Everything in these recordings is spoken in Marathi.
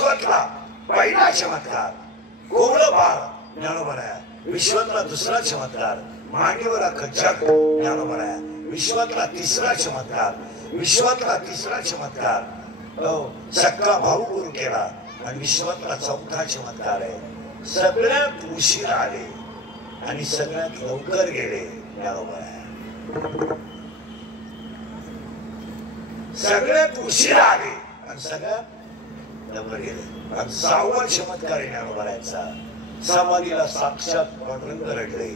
विश्वातला पहिला चमत्कार कोवळं बाळ ज्ञानोबा आहे, विश्वातला दुसरा चमत्कार मांडीवर अख्खं जग ज्ञानोबा आहे, विश्वातला तिसरा चमत्कार, विश्वातला तिसरा चमत्कार सक्का भाऊ गुरु केला आणि विश्वातला चौथा चमत्कार आहे सगळ्यात उशीर आले आणि सगळ्यात लवकर गेले ज्ञानोबा आहे. सगळ्यात उशीर आले आणि सगळ्यात लवकर गेले. आणि 6वा चमत्कार ज्ञानोबारायांचा समाधीला साक्षात पांडुरंग रडले.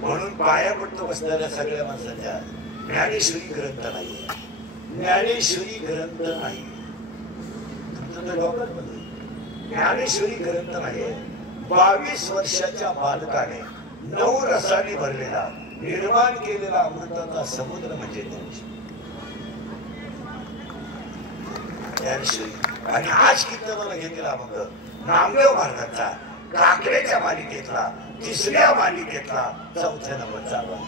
म्हणून पाया पडतो बसणाऱ्या सगळ्या माणसांच्या ज्ञानेश्वरी ग्रंथ नाहीये, ज्ञानेश्वरी ग्रंथ नाही. ज्ञानेश्वरी ग्रंथ नाहीये. 22 वर्षाच्या बालकाने 9 रसाने भरलेला निर्माण केलेला अमृताचा समुद्र म्हणजे ज्ञानेश्वरी. आणि आज कीर्तनाला घेतलेला मग नामदेव महाराजांचा काकड्याच्या मालिकेतला 3ऱ्या मालिकेतला 4थ्या नंबर चालू आहे.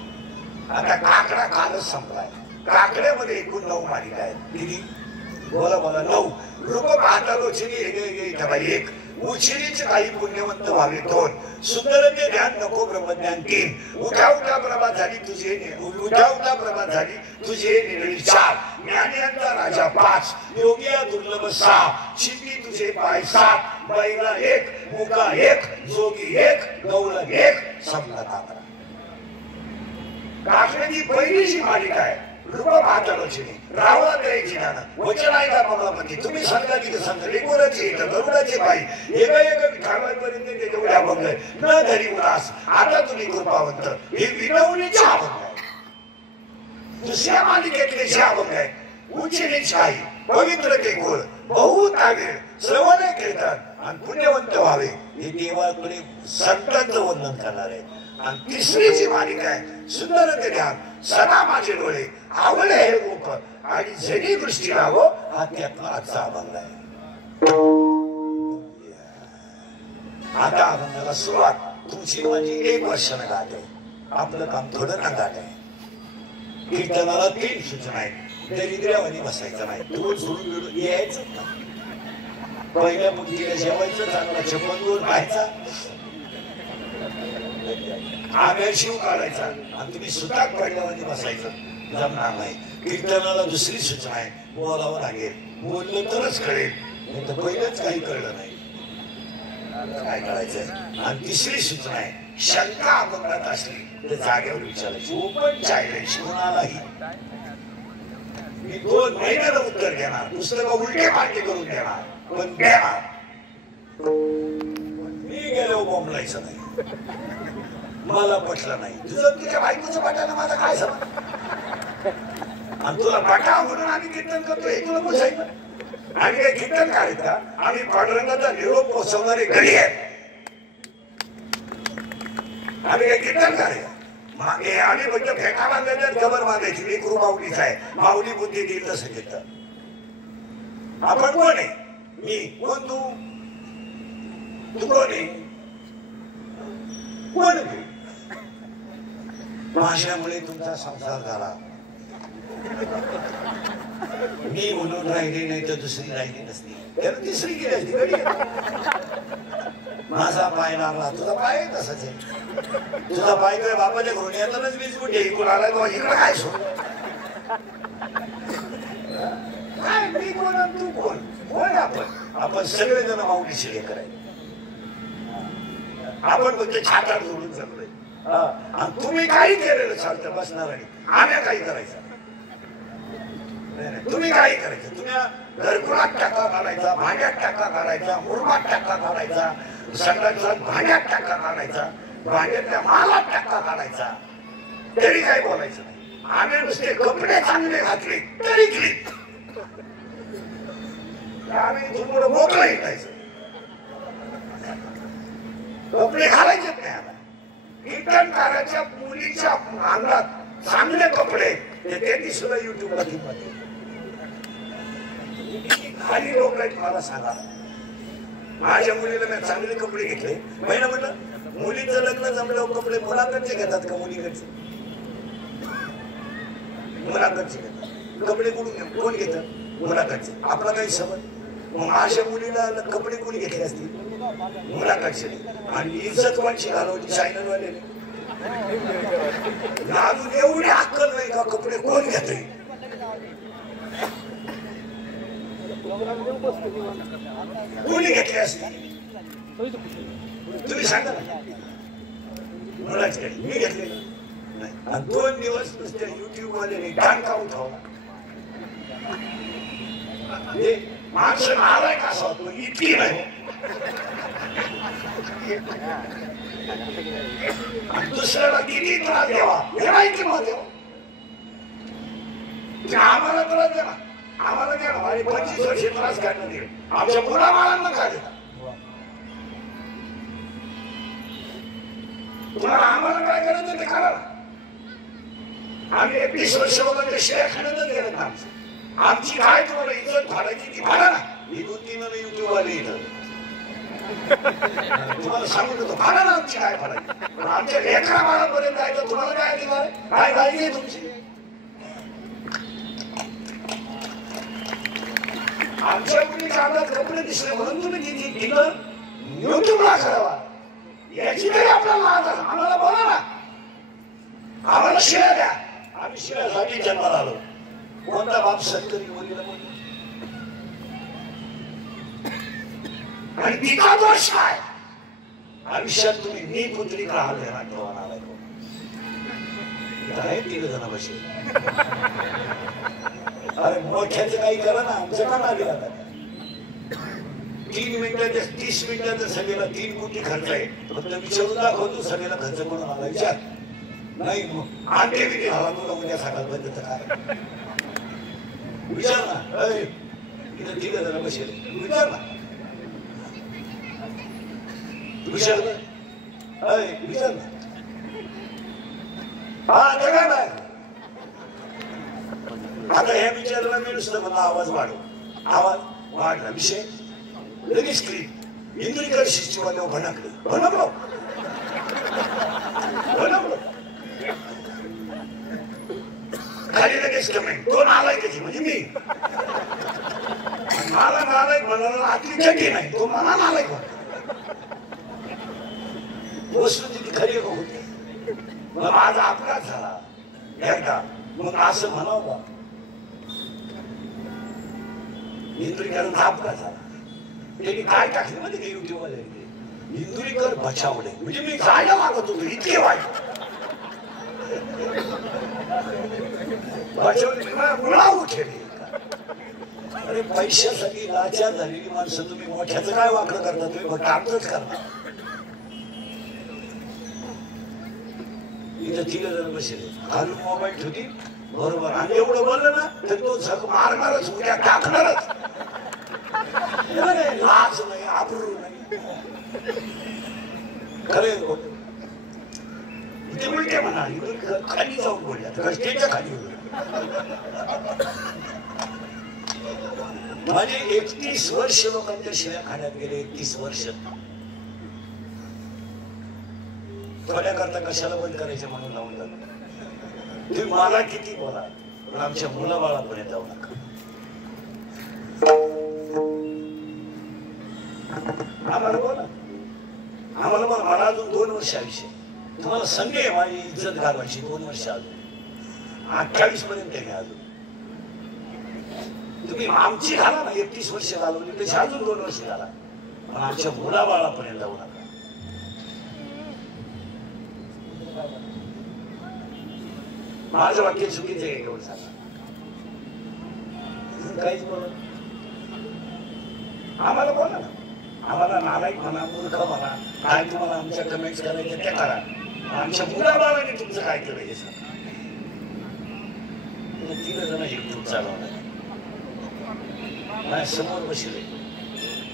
आता काकडा कालच संपलाय. काकड्यामध्ये एकूण 9 मालिका आहेत. किती बोला बोला 9. रूप पाहता लोचनी एक, उचिरीचे काही पुण्यवंत व्हावे 2, सुंदर ते ध्यान नको ब्रह्मज्ञान 3, उठा उठा प्रभा झाली तुझे, उठा उठा प्रभा झाली तुझे निर्णय 4, ज्ञानियांचा राजा 5, योगिया दुर्लभ 6, शिंदी तुझे पाय 7, बैला 1, मुका 1, जोगी 1, गौळ 1, संपला काकडा. काकड्याची पहिलीची मालिका आहे रूप पाहतालोचनी रावळा द्यायची नाना वचन आहे का कमलापती तुम्ही सांगा की सांगा लेकोराची गरुडाची बाई एका एका विठावापर्यंत तेवढ्या अभंग न धरी उदास आता तुम्ही कृपावंत हे विनवणीचे अभंग आहे. 2ऱ्या मालिकेतले जे अभंग आहे उच्चनीच काही पवित्र ते कुळ बहुत आवेळ श्रवण कीर्तन आणि पुण्यवंत व्हावे हे देवाकडे संतांचं वंदन करणार आहे. आणि 3री जी मालिका आहे सुंदर ते ध्यान सदा माझे डोळे आवडे हे रूप आणि जरी दृष्टी लावो हा त्यातला आजचा अभंग आहे. आता अभंगाला सुरुवात तुमची माझी 1 वर्षानं गाठ आहे. आपलं काम थोडं ना गाठ आहे. कीर्तनाला 3 सूचना आहेत. दरिद्र्यावानी बसायचं नाही, तू सोडून बिडून यायचं ना. पहिल्या मुलगीला जेवायचं, चांगला चप्पल राहायचा, आम्या शिव काढायचा आणि तुम्ही सुताक पडल्यावानी बसायचं जमणार नाही. कीर्तनाला 2री सूचना आहे बोलावं लागेल, बोललं तरच कळेल, नाही तर पहिलंच काही कळलं नाही काय करायचंय. आणि 3री सूचना आहे शंका अभंगात असली तर जागेवर विचारायची. ओपन चॅलेंज कोणालाही. मी 2 महिन्याला उत्तर देणार, पुस्तक उलटे पालटे करून देणार, पण देणार. मी गेलो बोंबलायचं नाही, मला पटलं नाही. तुझं तुझ्या बायकोचं पटायला माझा काय समज. आणि तुला पटाव म्हणून आम्ही कीर्तन करतो हे तुला पुसायचं. आम्ही काही कीर्तन करायचं का? आम्ही पांडुरंगाचा निरोप पोहोचवणारे घडी आहेत. आम्ही काही कीर्तन करायचं मागे आम्ही फक्त फेटा बांधायच्या खबर बांधायची. मी गुरु माऊलीचा आहे, माऊली बुद्धी देईल तसं कीर्तन. आपण कोण आहे? मी कोण? तू कोण आहे? कोण तू? माझ्यामुळे तुमचा संसार झाला. मी म्हणून राहिली नाही तर 2री राहिली नसती, त्याला 3री गेली असती. माझा पाय लागला, तुझा पाय तसाच आहे. तुझा पाय काय बापाच्या घरून येतानाच वीज कुठे इकडून आलाय तो इकडे काय सोड. काय मी कोण तू कोण? कोण आपण सगळेजण माऊलीचे लेकर आहे. आपण फक्त छातार जोडून जगलोय. आणि तुम्ही काही केलेलं चालतं बसणार आणि आम्ही काही करायचं. तुम्ही काही करायचं. तुम्ही घरकुलात टाका काढायचा, भांड्यात टाका काढायचा, मुरमात टाका काढायचा, सगळ्यांचा भांड्यात टाका काढायचा, भांड्यातल्या मालात टाका काढायचा, तरी काही बोलायचं नाही. आम्ही नुसते कपडे चांगले घातले तरी क्लिप. आम्ही तुम्हाला मोकळं हिंडायचं, कपडे घालायचे नाही. आम्हाला कीर्तनकाराच्या मुलीच्या अंगात चांगले कपडे त्यांनी सुद्धा युट्यूबला किंमत. खाली लोक आहेत मला सांगा. माझ्या मुलीला मी चांगले कपडे घेतले. महिना म्हटलं मुलीचं लग्न जमल्यावर कपडे मुलाकडचे घेतात का मुलीकडचे? मुलाकडचे घेतात कपडे. कोण घेतात? मुलाकडचे आपला काही संबंध. मग माझ्या मुलीला कपडे कोणी घेतले असतील? मुलाकडचे. आणि इज्जत कोणची घालवली? चॅनलवाले. अजून एवढी अक्कल नाही का कपडे कोण घेते? कोणी घेतले असतील तुम्ही सांगा ना. मुलाचे मी घेतले नाही. आणि 2 दिवस नुसते युट्यूब वाले टांका उठवला. माणसं आलाय का असा होतो इतकी नाही. दुसऱ्याला किती त्रास द्यावा हे माहिती मध्ये. आम्हाला त्रास द्या ना, आम्हाला द्या ना. 25 वर्षे त्रास काढणं दे. आमच्या मुलाबाळांना काय देता? तुम्हाला आम्हाला काय करायचं ते करा. आम्ही 21 वर्ष वगैरे शेअर खाण्याचं गेलं ना. आमची काय तुम्हाला इज्जत फाडायची ती फाडा ना. ही 2-3 युट्यूब वाले इथं तुम्हाला सांगून देतो फाडा ना. आमची काय फाडायची? पण आमच्या लेकरा बाळापर्यंत जायचं तुम्हाला काय देणार? काय काळजी आहे तुमची? आमच्या मुलीच्या अंगात कपडे दिसले म्हणून तुम्ही तिथं युट्यूबला करावा याची तरी आपल्याला लाज आहे. आम्हाला बोला ना. आम्हाला शिव्या द्या. आम्ही शिव्यासाठी जन्माला आलो. कोणता बाप सत्तरी मुलीला बोलतो? आणि तिचा दोष काय? आयुष्यात तुम्ही मी पुत्रिक राहिले ना ठेवून आलाय. आहे 3 जण बसले. अरे मोठ्याचं काही करा ना. आमचं का नादी राहतात? 3 मिनिटाच्या 30 मिनिटाच्या सभेला 3 कोटी खर्च आहे. फक्त विचारून दाखवतो सभेला खर्च करून आला. विचार नाही. मग आंटे बिटे झाला तुला उद्या सकाळपर्यंत काय विचार ना. इथं 3 जण बसेल. विचार ना. विचार विचार ना. हा जगा नाही. आता ह्या विचाराला मी नुसतं मला आवाज वाढव. आवाज वाढला विषय लगेच क्लिप. इंदुरीकर शिष्यवाले भणकले. भणकलो भणकलो. खाली लगेच कमेंट. तो नालायक त्याची म्हणजे मी. मला नालायक म्हणाला आतली चटी नाही. तो मला नालायक म्हणतो. वस्तुस्थिती खरी होती. मग माझा अपघात झाला एकदा. मग असं म्हणावं का इंदुरीकरांचा अपघात झाला. त्यांनी काय टाकले म्हणजे ते युट्यूब वाले इंदुरीकर बचावले. म्हणजे मी जायला मागत होतो इतके वाईट बचावले. मुळा उठेली. अरे पैशासाठी लाचार झालेली माणसं तुम्ही मोठ्याचं काय वाकडं करता? तुम्ही फक्त आमचंच करता. इथं 3 जण बसले. घालून मोबाईल ठेवती बरोबर. आणि एवढं बोललं ना तर तो झक मारणारच उद्या टाकणारच. लाज नाही आबरू नाही. खरे ते उलटे म्हणाली खाली जाऊन बोलल्या. कष्टेच्या खाली म्हणजे 31 वर्ष लोकांच्या शिव्या खाण्यात गेले. 31 वर्ष. थोड्या करता कशाला बंद करायचं म्हणून लावून जातो. तुम्ही मला किती बोला पण आमच्या मुलाबाळापर्यंत जाऊ नका. आम्हाला बोला. आम्हाला बोला. मला अजून 2 वर्ष आयुष्य. तुम्हाला संधी आहे माझी इज्जत घालवायची. 2 वर्ष अजून 28 पर्यंत आहे अजून. तुम्ही आमची घाला ना. 31 वर्ष घालवली तशी अजून 2 वर्ष घाला. पण आमच्या मुलाबाळापर्यंत जाऊ नका. माझं वाक्य चुकीचं आहे एवढं सांगा. काहीच बोला. आम्हाला बोला ना. आम्हाला नालायक म्हणा मूर्ख म्हणा काय तुम्हाला आमच्या कमेंट्स करायच्या त्या करा. आमच्या मुलाबाळाने तुमचं काय केलं हे सांगा. 3 जण युट्यूब चालवणार. माझ्या समोर बसले.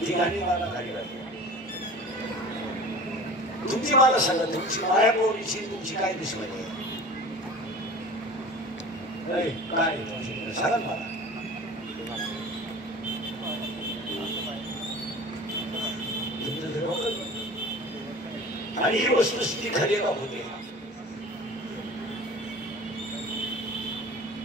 ती गाणी मला खाली लागली. तुमची मला सांगा तुमची माया पोरीची तुमची काय दुश्मनी आहे? काय तुमची सांगा मला. आणि ही वस्तुस्थिती खरी का होते?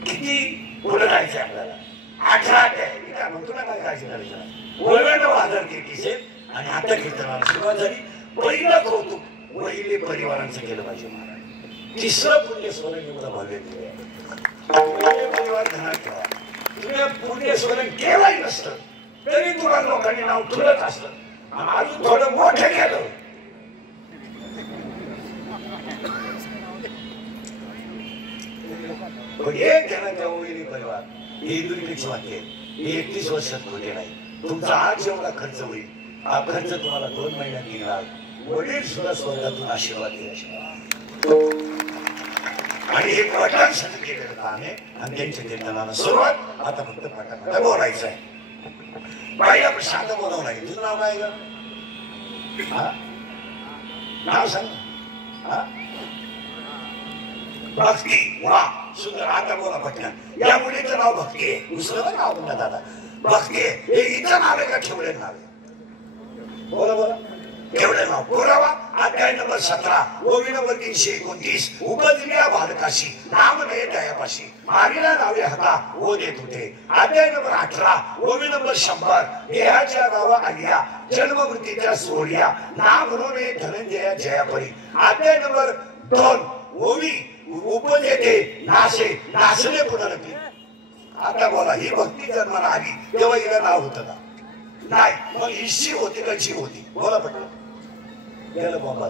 किती पुढे जायचं आपल्याला? 18 काय म्हणतो ना, काय काळजी करायचं. वळवंड बाजार किसेल आणि आता कीर्तनाला सुरुवात झाली. पहिलं कौतुक वहिले परिवारांचं केलं पाहिजे महाराज. तिसरं पुण्य स्मरण एवढं भव्य परिवार धनात ठेवा. तुझ्या पुण्य स्मरण केव्हाही नसतं तरी तुला लोकांनी नाव ठेवत असतं. अजून थोडं मोठं केलं पण एक जणांच्या वहिनी परिवार हे दुर्मिळच वाक्य. 31 वर्षात खोटे नाही. तुमचा आज जेवढा खर्च होईल हा खर्च तुम्हाला 2 महिन्यात निघणार. वडील सुद्धा स्वर्गातून आशीर्वाद दिल्याशिवाय. आणि हे पटांसाठी केलेलं काम आहे. आणि त्यांच्या कीर्तनाला सुरुवात आता फक्त पटापटा बोलायचं आहे. बाई आपण शांत बोलावं लागेल. तुझं नाव काय ग? नाव सांग. भक्ती. वा सुंदर. आता बोला पटकन. या मुलीचं नाव भक्ती आहे. दुसरं नाव म्हणतात दादा भक्ती आहे. हे इथं नाव आहे का ठेवलेलं नाव आहे? बोला बोला. ठेवलेलं नाव. पुरावा अध्याय नंबर 17 ओवी नंबर 329. उपदिल्या बालकाशी नाम नये दयापाशी मारिला नावे हाता ओ देत होते. अध्याय नंबर 18 ओवी नंबर 100 देहाच्या गावा आलिया जन्मवृत्तीच्या सोहळ्या नाम म्हणून धनंजया जयापरी. अध्याय नंबर 2 ओवी उपदेते नाशे नाशले पुनरपी. आता बोला ही भक्ती जन्माला आली तेव्हा हिला नाव होतं का? नाही. मग ही शिव होती का जीव होती? बोला पटकन. गेलं बाबा.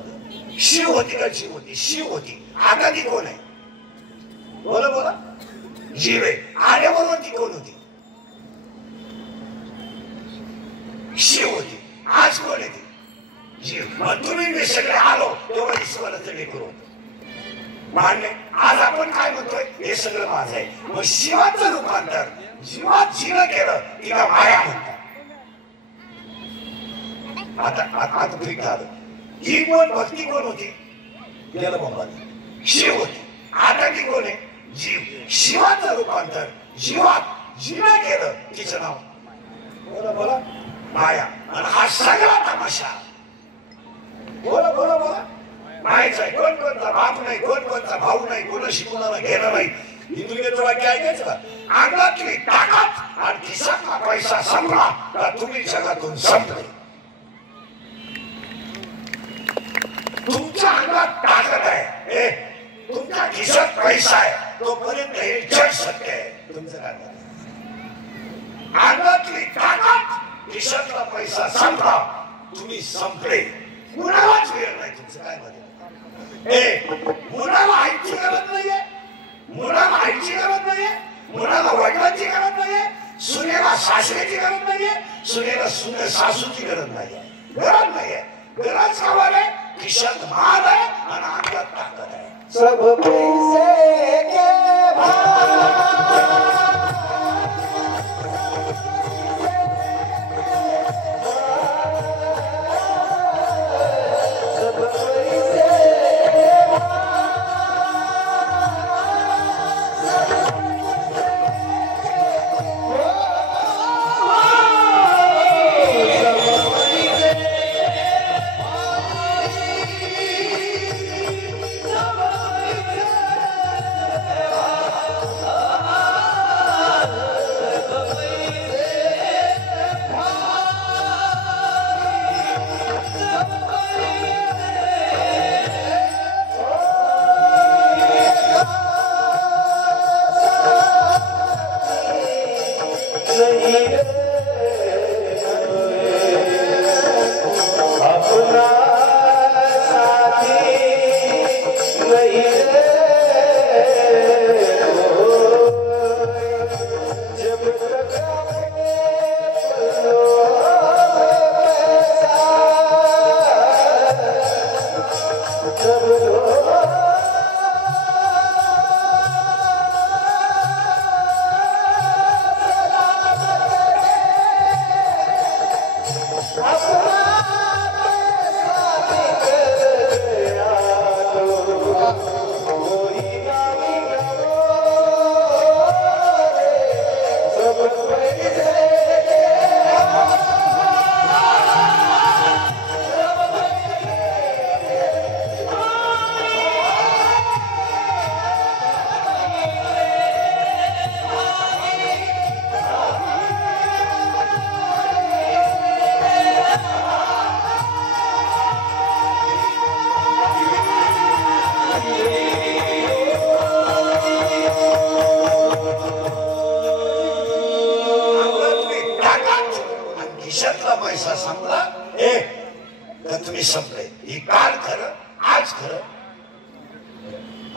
शिव होती का जीव होती? शिव होती. आता ती कोण आहे? बोला बोला. जीव आहे. आल्याबरोबर ती कोण होती? शिव होती. आज कोण आहे ती? जीव. मग तुम्ही मी सगळे आलो तेव्हा ईश्वराचं लेकरू होतं. मान्य. आज आपण काय म्हणतोय? हे सगळं माझं आहे. मग शिवाचं रूपांतर जीवात जीवन केलं तिला माया म्हणतात. आता ठीक झालं. ही कोण भक्ती कोण होती? गेलं बाबा. शिव होती. आता ती कोण आहे? जीव. शिवाचं रूपांतर जीवात जीवन केलं तिचं नाव बोला बोला माया. आणि हा सगळा तमाशा बोला बोला बोला मायाचा आहे. कोण कोणता बाप नाही, कोण कोणता भाऊ नाही, कोण शिकवणारा घेणं नाही. हिंदुचं वाक्य ऐकायचं का? अंगातली ताकद आणि खिशातला पैसा संपला का तुम्ही जगातून संपले. तुमच्या अंगात ताकद आहे, तुमच्या खिशात पैसा आहे तोपर्यंत हे जग सत्य आहे. तुमचं काय अंगातली ताकद खिशातला पैसा संपला तुम्ही संपले. मुलालाच वेळ नाही. तुमचं काय मध्ये मुलाला आईची गरज नाहीये, मुलाला आईची गरज नाहीये, मुलाला वडिलांची गरज नाहीये, सुनेला सासऱ्याची गरज नाहीये, सुनेला सासूची गरज नाहीये. गरज नाहीये. गरज कावाल आहे? खिशात माल आहे आणि अंगात ताकद आहे. सब पैसे के भाव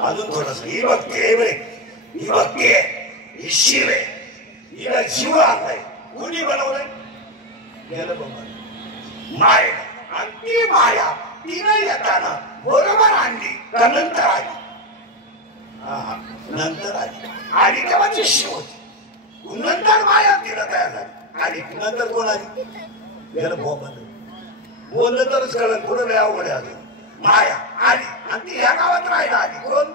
अजून थोडस ही बघते रे, ही बघते, ही शिव आहे, हिला जीव आणलाय. कुणी बनवलंय? गेलं बाबा माय. आणि ती माया तिनं येताना बरोबर आणली का नंतर आली? नंतर आली. आणि तेव्हा ती शिव होती. नंतर माया तिला तयार झाली. आणि नंतर कोण आली? गेलं बाबा. बोललं तरच कळलं. पुढे लय अवघड आहे अजून. माया आली आणि ती ह्या गावात राहायला आली. कोण?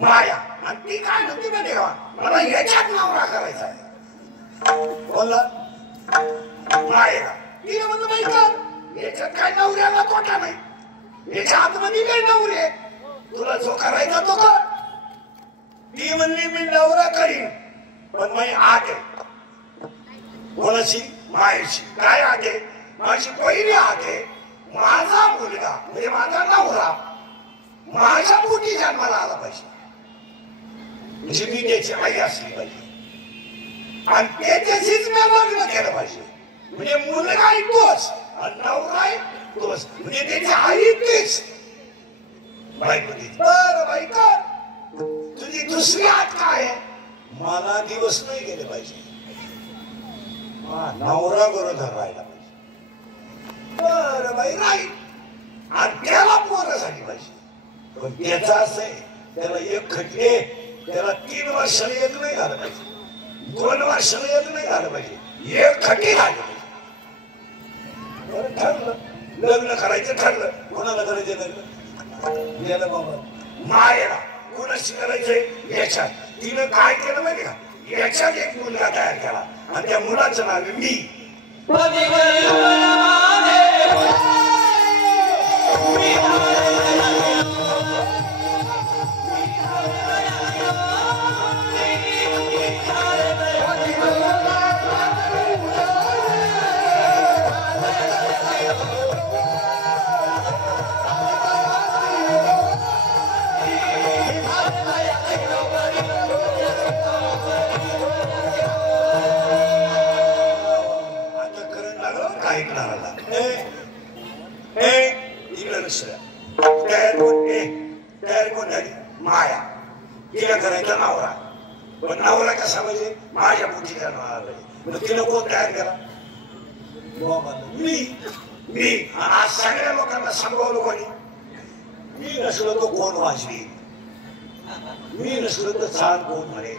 माया. आणि ती काय म्हणते माहिती का? मला याच्यात नवरा करायचा आहे. बोलला मायेला. तिने म्हणलं बाई कर, याच्यात काय नवऱ्याला तोटा नाही, याच्या आतमध्ये काय नवरे, तुला जो करायचा तो कर. ती म्हणली मी नवरा करीन, पण मी आठ आहे. कोणाची? मायेची. काय आठ आहे? माझी पहिली आठ आहे. माझा मुलगा म्हणजे माझा नवरा माझ्या पोटी जन्माला आला पाहिजे, म्हणजे मी त्याची आई असली पाहिजे आणि त्याच्याशीच मी लग्न केलं पाहिजे. म्हणजे मुलगा तोच आणि नवरा तोच, म्हणजे त्याची आई तीच. बायको तीच. बरं बाई कर, तुझी दुसरी आठ काय आहे? मला दिवस नाही गेले पाहिजे, नवरा बरोबर राहिला पाहिजे. बरं बाई राहील. आणि त्याला पोरं झाली पाहिजे. पण त्याचा असं आहे, त्याला एक खटले, त्याला 3 वर्षाला एक नाही झालं पाहिजे, 2 वर्षाला एक नाही झालं पाहिजे, एक खटी झाली पाहिजे. ठरलं लग्न करायचं. ठरलं कोणाला करायचं लग्न? गेलं बाबा मायेला. कोणाशी करायचंय? याच्यात. तिनं काय केलं माहिती का? याच्यात एक मुलगा तयार केला आणि त्या मुलाचं नाव आहे मी. तयार कोण झाली? माया. तिला करायचा नवरा, पण नवरा कसा म्हणजे माझ्या पोटी जन्माला. तिला कोण तयार केला? मी. आज सगळ्या लोकांना सांभाळलो कोणी? मी नसलो तो कोण वाजवी, मी नसलो तर चाल कोण म्हणे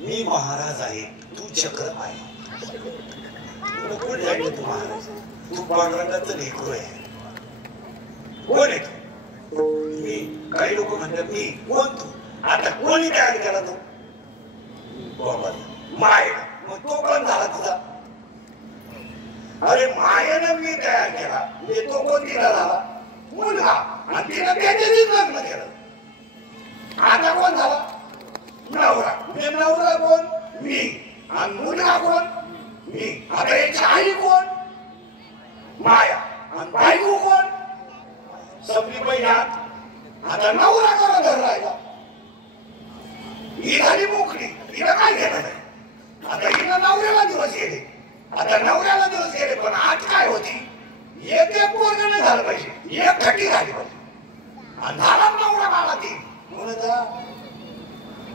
मी महाराज आहे, तू चक्र आहे. कोण जायचं? तू महाराज, तू पांडुरंगाचं लेकरू आहे. कोण आहे? मी. काही लोक म्हणतात मी. कोण तू? आता कोणी तयार केला तो? माय. मग तो कोण झाला तुझा? अरे मायेनं मी तयार केला, म्हणजे तो कोण तिला झाला? मुलगा. आणि तिला त्याच्याशीच लग्न केलं. आता कोण झाला? नवरा. म्हणजे नवरा कोण? मी. आणि मुलगा कोण? मी. आता याची आई कोण? माया. आणि बायको कोण? सबली पहिल्या. आता नवरा करा धर राहिला. ही झाली मोकळी. हिला काय घेणं नाही. आता हिला नवऱ्याला दिवस गेले. आता नवऱ्याला दिवस गेले, पण आज काय होती? एक पोरग नाही झालं पाहिजे, एक खटी झाली पाहिजे. आणि झाला नवरा बाळा ती कोणाचा?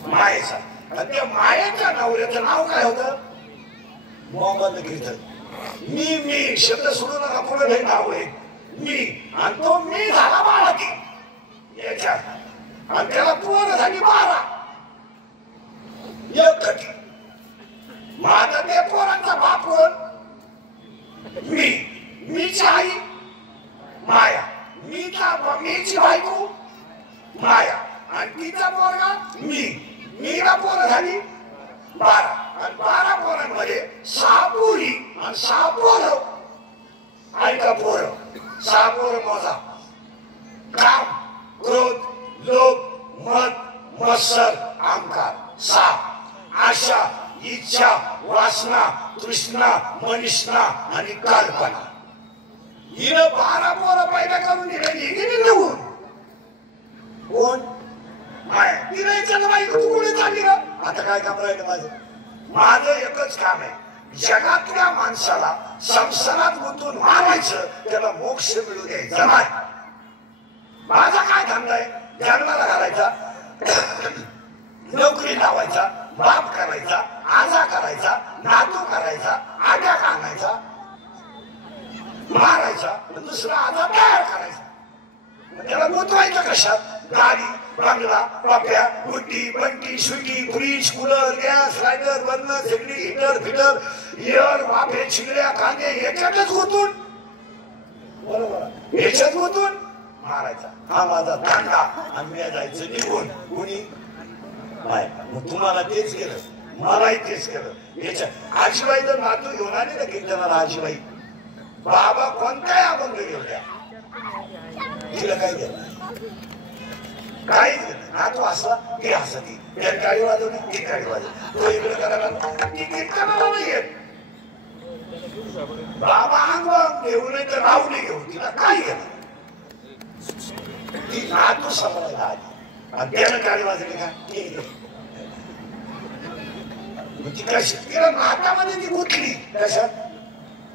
मायेचा. आणि त्या मायेच्या नवऱ्याचं नाव काय होतं? मोहम्मद कीर्तन. मी शब्द सोडू नका, पुढे नाही नाव आहे मी. आणि तो मी झाला बाळा ती याच्यात. आणि त्याला पोरं झाली 12, एक खटी. माझा त्या पोरांचा बाप कोण? मीची आई माया. मीची बायको माया. आणि तिचा पोरगा मीला पोरं झाली 12. आणि 12 पोरांमध्ये 6 पोरी आणि 6 पोरं. ऐका पोरं, 6 पोरं मोजा. काम, क्रोध, लोभ, मद, मत्सर, अहंकार. 6. आशा, इच्छा, वासना, तृष्णा, मनिष्णा आणि कल्पना. हिनं 12 पोरं पैदा करून दिलेली निघून. कोण? माया. तिला विचारलं बाई तू कुठे चालली ना? आता काय काम राहिलं माझं? माझं एकच काम आहे, जगातल्या माणसाला संसारात गुंतून मारायचं, त्याला मोक्ष मिळू द्यायचा नाही. माझा काय गुंतवायचं कशात? गाडी, बंगला, Papya, Guddi, Bunty, Sweety, fridge, cooler, gas, lighter, burner, शेगडी, हिटर, फिटर, एअर, वाफे, चिंगड्या, कांदे याच्यातच गुंतून, बरोबर याच्यात गुंतून मारायचा. हा माझा धंदा आणि मी जायचं निघून. कुणी नाही. मग तुम्हाला तेच केलं, मलाही तेच केलं. याच्या आजीबाई जर नातू घेऊन आली ना कीर्तनाला, आजीबाई बाबा कोणताही अभंग घेऊन द्या, तिला काय केलं काही नातू हसला ती हसती, गाडी वाजवली ती गाडी वाजवली, तो इकडे करायला ती कीर्तनाला नाही येत. बाबा अंग घेऊ नये तर राहुली घेऊ, तिला काय केलं? ती नातू सांभाळायला आली आणि त्यानं गाडी वाजवली का ती कशी तिला नातामध्ये ती गुंतली कशात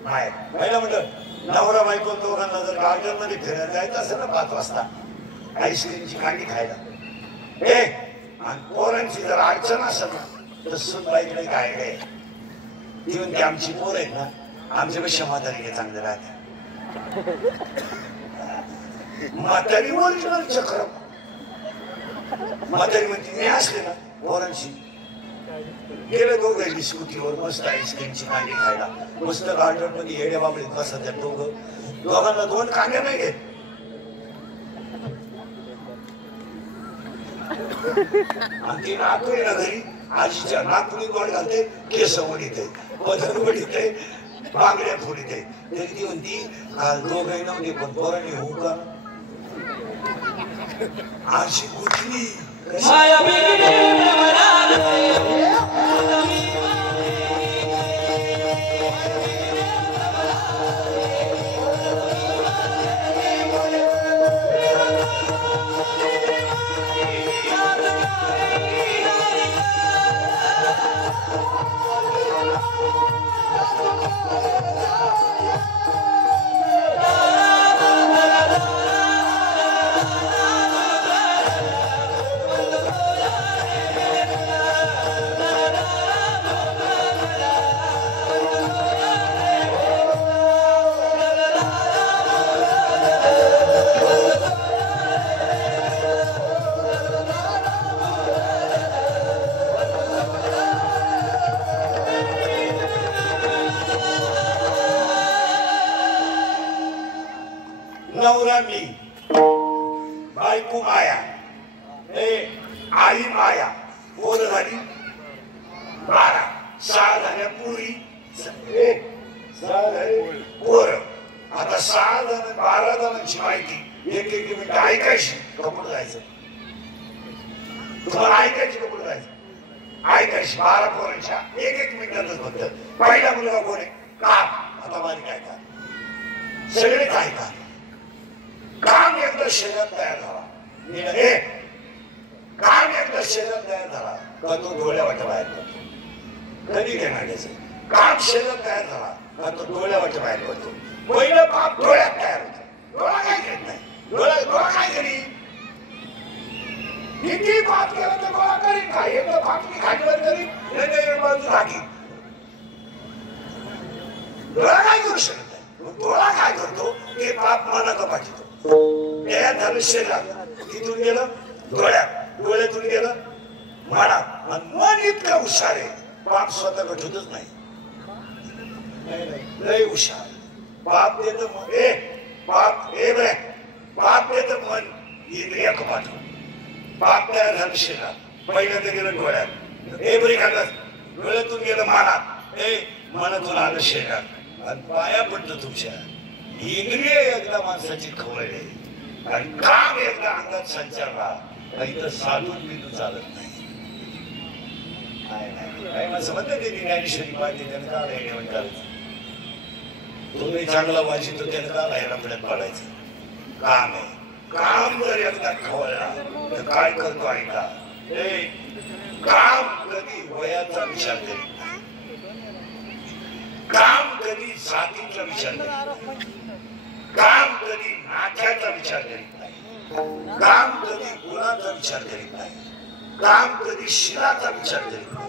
नाही. पहिला म्हणलं नवरा बायको दोघांना जर गार्डन मध्ये फिरायला जायचं असेल ना 5 वाजता आईस्क्रीमची कांडी खायला, आणि पोरांची जर अडचण असेल ना तर सुनबाईकडे काय काय ती म्हणते आमची पोर आहेत ना आमच्यापेक्षा म्हातारी चांगले राहते. म्हातारी ओरिजिनल चक्र. म्हातारी म्हणते मी असले ना पोरांची गेले दोघं स्कूटीवर मस्त आईस्क्रीमची कांडी खायला, मस्त गार्डन मध्ये येड्या बाबळीत बसत दोघांना 2 कांड्या नाही घेत. आणि ती नातू आहे ना घरी आजीच्या नागपुरी गोड घालते, केस ओढीत आहे, पदर ओढीत आहे, बांगड्या फोडीत आहे. तरी ती म्हणती दोघही नव्हते पण पोराने होऊ का आजी गुंतली. नवरा मी, बायको माया, आई माया, पोर झाली 12, 6 झाल्या पुरी, 6 झाले पोर. आता 6 जण 12 जणांची माहिती एक मिनिट ऐकायची कपूर जायचं. तुम्हाला ऐकायची कपूर जायचं ऐकायची 12 पोरांच्या एक मिनिटातच फक्त. पहिला मुलगा कोण आहे का आता बारीक काय का सगळेच ऐका. काम एकदा शरीरात तयार झाला, काम एकदा शरीरात तयार झाला का तो डोळ्या वाट बाहेर पडतो. कधी घेणार त्याचं काम शरीरात तयार झाला का तो डोळ्या वाट बाहेर पडतो. पहिलं पाप डोळ्यात तयार होतं, डोळा काय घेत नाही. डोळा काय करी किती पाप केला तर डोळा करीन काय? एकदा पापणी खालीवर करी नाही बाजू राखी. डोळा काय करू शकत नाही. डोळा काय करतो ते पाप मनाला पाठवतो. तयार झालं शरीरात, तिथून गेलं डोळ्यात, डोळ्यातून गेलं मनात, आणि मन इतकं हुशार आहे पाप स्वतः घटतच नाही. लय हुशार. पाप देत पाप देत मन इंद्रिया पाठव. पाप तयार झालं शरीरात, पहिलं तर गेलं डोळ्यात, बरी खाल्लं, डोळ्यातून गेलं मनात, मनातून आलं शरीरात, आणि पाया पडलं तुमच्या. इंद्रिय एकदा माणसाची खवळले आणि काम एकदा अंगात संचारला काही तर साधून बिंदू चालत नाही. काही माणसं म्हणतात ते ज्ञानेश्वरी पाहिजे त्यानं का नाही म्हणतात. तुम्ही चांगला वाचितो त्यानं का नाही रमड्यात पाडायचं. काम आहे. काम जर एकदा खवळला तर काय करतो ऐका. काम कधी वयाचा विचार करीत नाही. काम कधी जातीचा विचार करीत नाही. काम कधी नात्याचा विचार करीत नाही. काम कधी गुणाचा विचार करीत नाही. काम कधी शिलाचा विचार करीत नाही.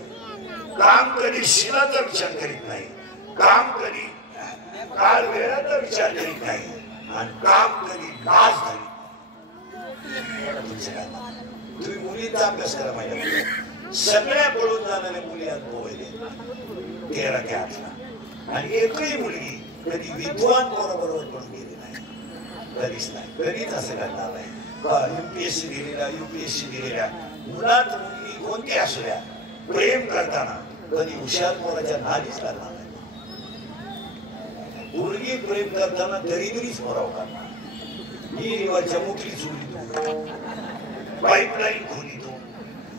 काम कधी शिलाचा विचार करीत नाही. काम कधी काळ वेळाचा विचार करीत नाही. आणि काम कधी लाज धरीत. मुलींचा अभ्यास करा माझ्या सगळ्या पळून जाणाऱ्या मुली आज पोहले 13 ते 18 आणि एकही मुलगी कधी विद्वान बरोबर पडून गेली नाही कधीच नाही कधीच असं घडणार नाही का UPSC दिलेल्या UPSC दिलेल्या मुलात मुलगी कोणती असू द्या प्रेम करताना कधी हुशार पोराच्या नादीच लागणार नाही मुलगी प्रेम करताना दरिद्रीच मोराव करणार विहिरीवरच्या मोठी चोरीतो पाईपलाईन खोलीतो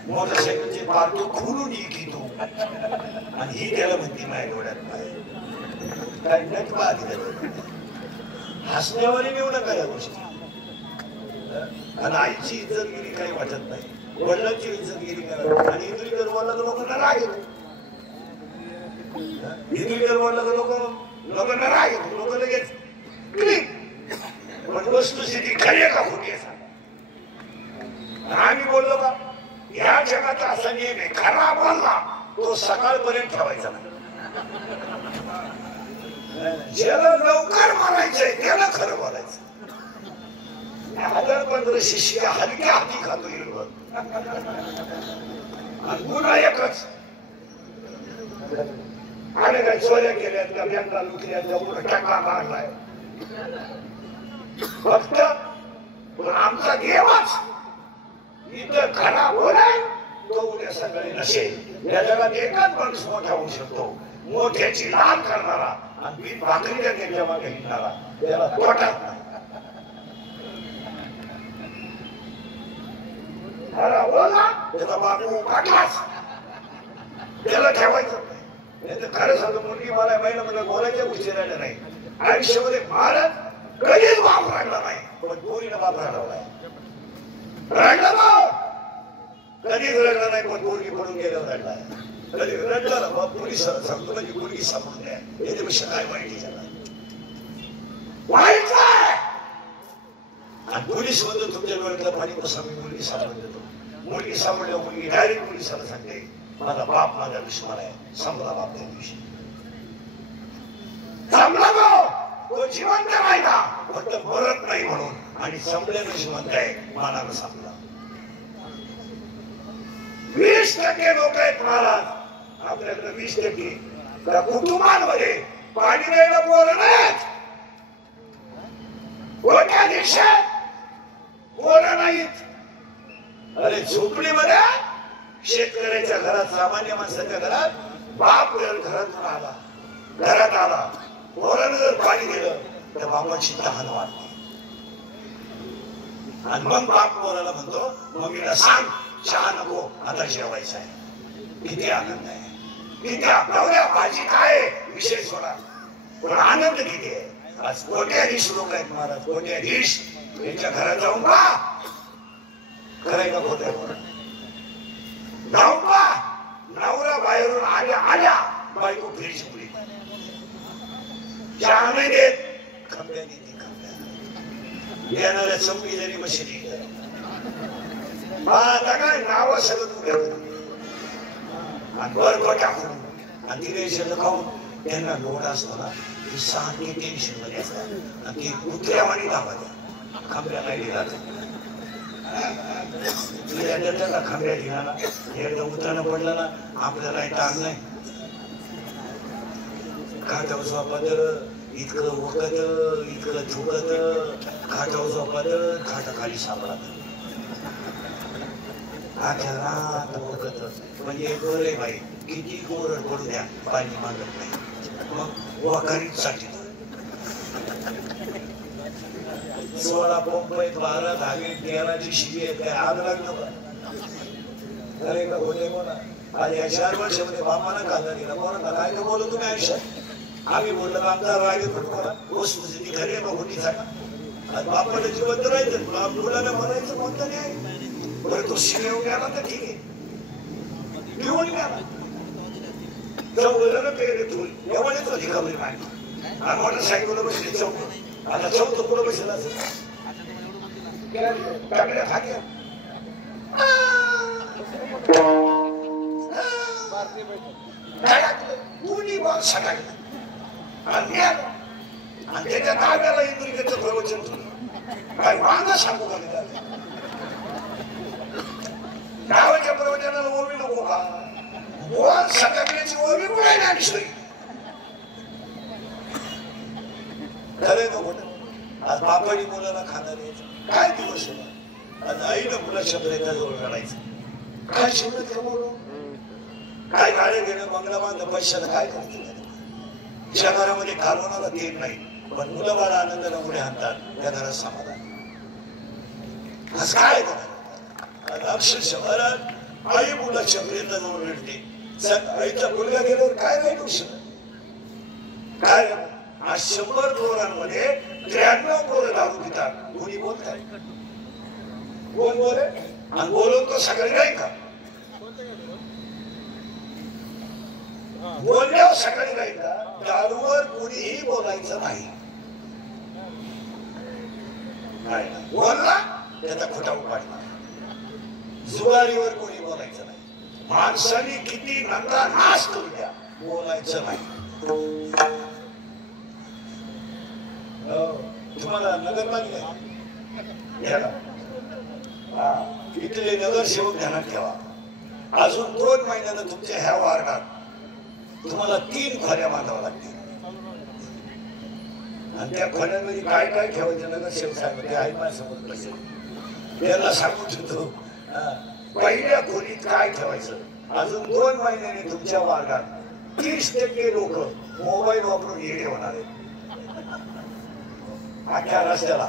मोटरसायकलचे पार्टो खोलून इकितो आणि ही त्याला म्हणते माझ्या डोळ्यात काय नटवा हसण्यावर नेऊ नका या गोष्टी आणि आईची इज्जत गेली काही वाटत नाही वडिलांची इज्जत गेली काय आणि इंद्रिकर बोलला तर लोकांना राग येतो इंद्रिकर बोलला तर लोकांना राग येतो लोक लगेच पण वस्तुस्थिती खरी का खोटी आहे आम्ही बोललो का या जगाचा असा नियम आहे खरा बोलला तो सकाळपर्यंत ठेवायचा नाही ज्याला लवकर बोलायचंय त्याला खरं बोलायचं 1015 शिष्य हलक्या हाती खातो हिरवत आणि गुन्हा एकच आणि काय चोऱ्या केल्यात का बँका लुटल्यात का कुठं टक्का मारलाय फक्त आमचा देवच इथं खरा बोलाय तो उद्या सकाळी नसेल या जगात एकच माणूस मोठा होऊ शकतो मोठ्याची लाल करणारा आणि पीठ भाकरीच्या त्याच्या मागे हिंडणारा त्याला तोटात नाही खरा बोला त्याचा बापू पाठलाच त्याला ठेवायचं नाही खरं सांगतो मुलगी मला महिला मला बोलायच्या गोष्टी राहिल्या नाही आयुष्यामध्ये महाराज कधीच बाप राहिला नाही पण पोरीनं बाप राहिला कधीच रडला नाही पण पोरगी पडून गेल्यावर रडला कधी रडला ना बाप पोलीस सांगतो म्हणजे मुलगी सांभाळून द्या याच्यापेक्षा काय वाईट झाला वाईट आणि पोलीस म्हणतो तुमच्या डोळ्यातलं पाणी कसं मी मुलगी सांभाळून देतो मुलगी सांभाळल्यावर मुलगी डायरेक्ट पोलिसाला सांगते माझा बाप माझा दुश्मन आहे संपला बाप त्या दिवशी संपला तो जिवंत नाही का फक्त मरत नाही म्हणून आणि संपल्यानं जिवंत आहे मनानं संपला 20% लोक आहेत महाराज आपल्याकडे 20% कुटुंबांमध्ये पाणी द्यायला पोरं नाहीत कोणत्या देशात पोरं नाहीत अरे झोपडीमध्ये शेतकऱ्याच्या घरात सामान्य माणसाच्या घरात बाप घरातून आला घरात आला पोरानं जर पाणी दिलं तर बापाची तहान वाढते आणि मग बाप पोराला म्हणतो मम्मीला सांग चहा नको आता जेवायचं आहे किती आनंद आहे किती आपल्या भाजी काय विषय सोडा पण आनंद किती आहे आज कोट्याधीश लोक आहेत महाराज कोट्याधीश त्यांच्या घरात जाऊन पहा खरंय का खोटं जाऊन पहा नवरा बाहेरून आल्या बायको फ्रीज पुढे चहा नाही देत खंब्या देते खंब्या येणाऱ्या चौकी जरी मशिदी आता काय नाव सगळं आणि बरं टाकून आणि तिथे शिल्लक खाऊन त्यांना लोड असतो ना ती सारखी टेन्शन मध्ये असतात आणि ती कुत्र्यावानी दाबायला खंब्या नाही दिला त्याला खंब्या दिला एकदा उतरणं पडलं ना आपल्याला ताण नाही खाटाव झोपत इतकं उकत इतकं झुकत खाटाव झोपत खाटाखाली सापडत आख्या रात उकत म्हणजे गोरे बाई किती कोरड पडू द्या पाणी मागत नाही मग वाकारीत साठी 16 पंप आहेत 12 धागे 13ची शिबी आहेत काय आग लागलं का अरे का होते कोणा आज या 4 वर्षामध्ये बापानं काढला गेला कोणा काय का बोलतो तुम्ही आयुष्यात आम्ही बोललो आमचा राग येतो कोणा वस्तुस्थिती घरी आहे का होती सांगा आज बापाला जिवंत राहायचं मुलाला म्हणायचं कोणतं नाही बरं तो शिमेव गेला तर ठीक आहे घेऊन गेला चौघ पेरे ठेवून एवढेच होती खबरी माहिती आणि मोटरसायकल बसली चौक आता चौथ पुढं बसला टाकल्या खाक्या दोन्ही बॉल सटाकले आणि त्याच्या ताब्याला इंद्रिकेचं प्रवचन काय वांग सांगू का सकाळला ओवी नको का बोल सकाळची ओवी बोलायला आणि सोयी खरं का खोटं आज बापाडी मुलाला खाणार काय दिवस आहे आज आईनं मुला शब्द एका जवळ काढायचं काय शब्द का बोलू काय गाड्या घेणं बंगला बांधणं पैशाला काय करते ज्या घरामध्ये कालवणाला तेल नाही पण मुलं बाळा आनंदाला उडे आणतात त्या घरात समाधान आज काय अक्षरशः शहरात आई मुलाच्या प्रेता जवळ मिळते आईचा मुलगा गेल्यावर काय वाईट होऊ काय आज 100 पोरांमध्ये 93 पोरं दारू पितात कोणी बोलताय कोण बोले आणि बोलून तो सकाळी नाही का बोलल्यावर सकाळी नाही का दारूवर कोणीही बोलायचं नाही बोलला त्याचा खोटा उपाडला जुगारीवर कोणी बोलायचं नाही माणसाने किती नंदा नाश करू द्या बोलायचं नाही तुम्हाला नगरपालिका इथले नगरसेवक ध्यानात ठेवा अजून 2 महिन्यानं तुमच्या ह्या वार्डात तुम्हाला 3 खोल्या बांधाव्या लागतील आणि त्या खोल्यांमध्ये काय काय ठेवायचं नगरसेवक साहेब ते आहे माझ्यासमोर कसे त्याला सांगून ठेवतो पहिल्या खोलीत काय ठेवायचं अजून 2 महिन्याने तुमच्या वार्डात 30% लोक मोबाईल वापरून येडे होणार आहेत अख्ख्या रस्त्याला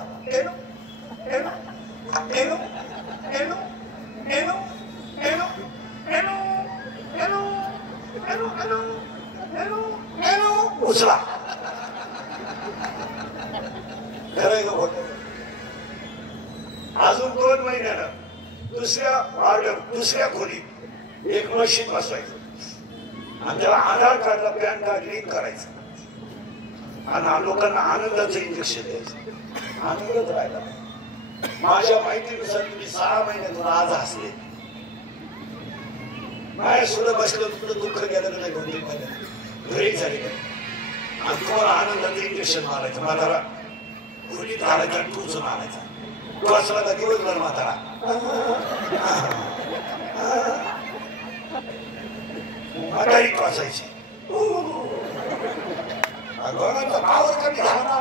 उचला खरंय का खोटं अजून 2 महिन्यानं दुसऱ्या खोलीत एक मशीन बसवायचं आणि त्याला आधार कार्डला पॅन कार्ड लिंक करायचं आणि लोकांना आनंदाचं इंजेक्शन द्यायचं आनंदच राहिला माझ्या माहितीनुसार तुम्ही 6 महिन्यातून आज हसले माझ्या सुद्धा बसलं तुमचं दुःख गेलं नाही 2-3 महिन्यात घरी झाले आणि तुम्हाला आनंदाचं इंजेक्शन मारायचं म्हातारा खोलीत घालायचा आणि टोचून आणायचा तो असला का दिवसभर म्हातारा म्हातारी टोचायची पावर कमी झाला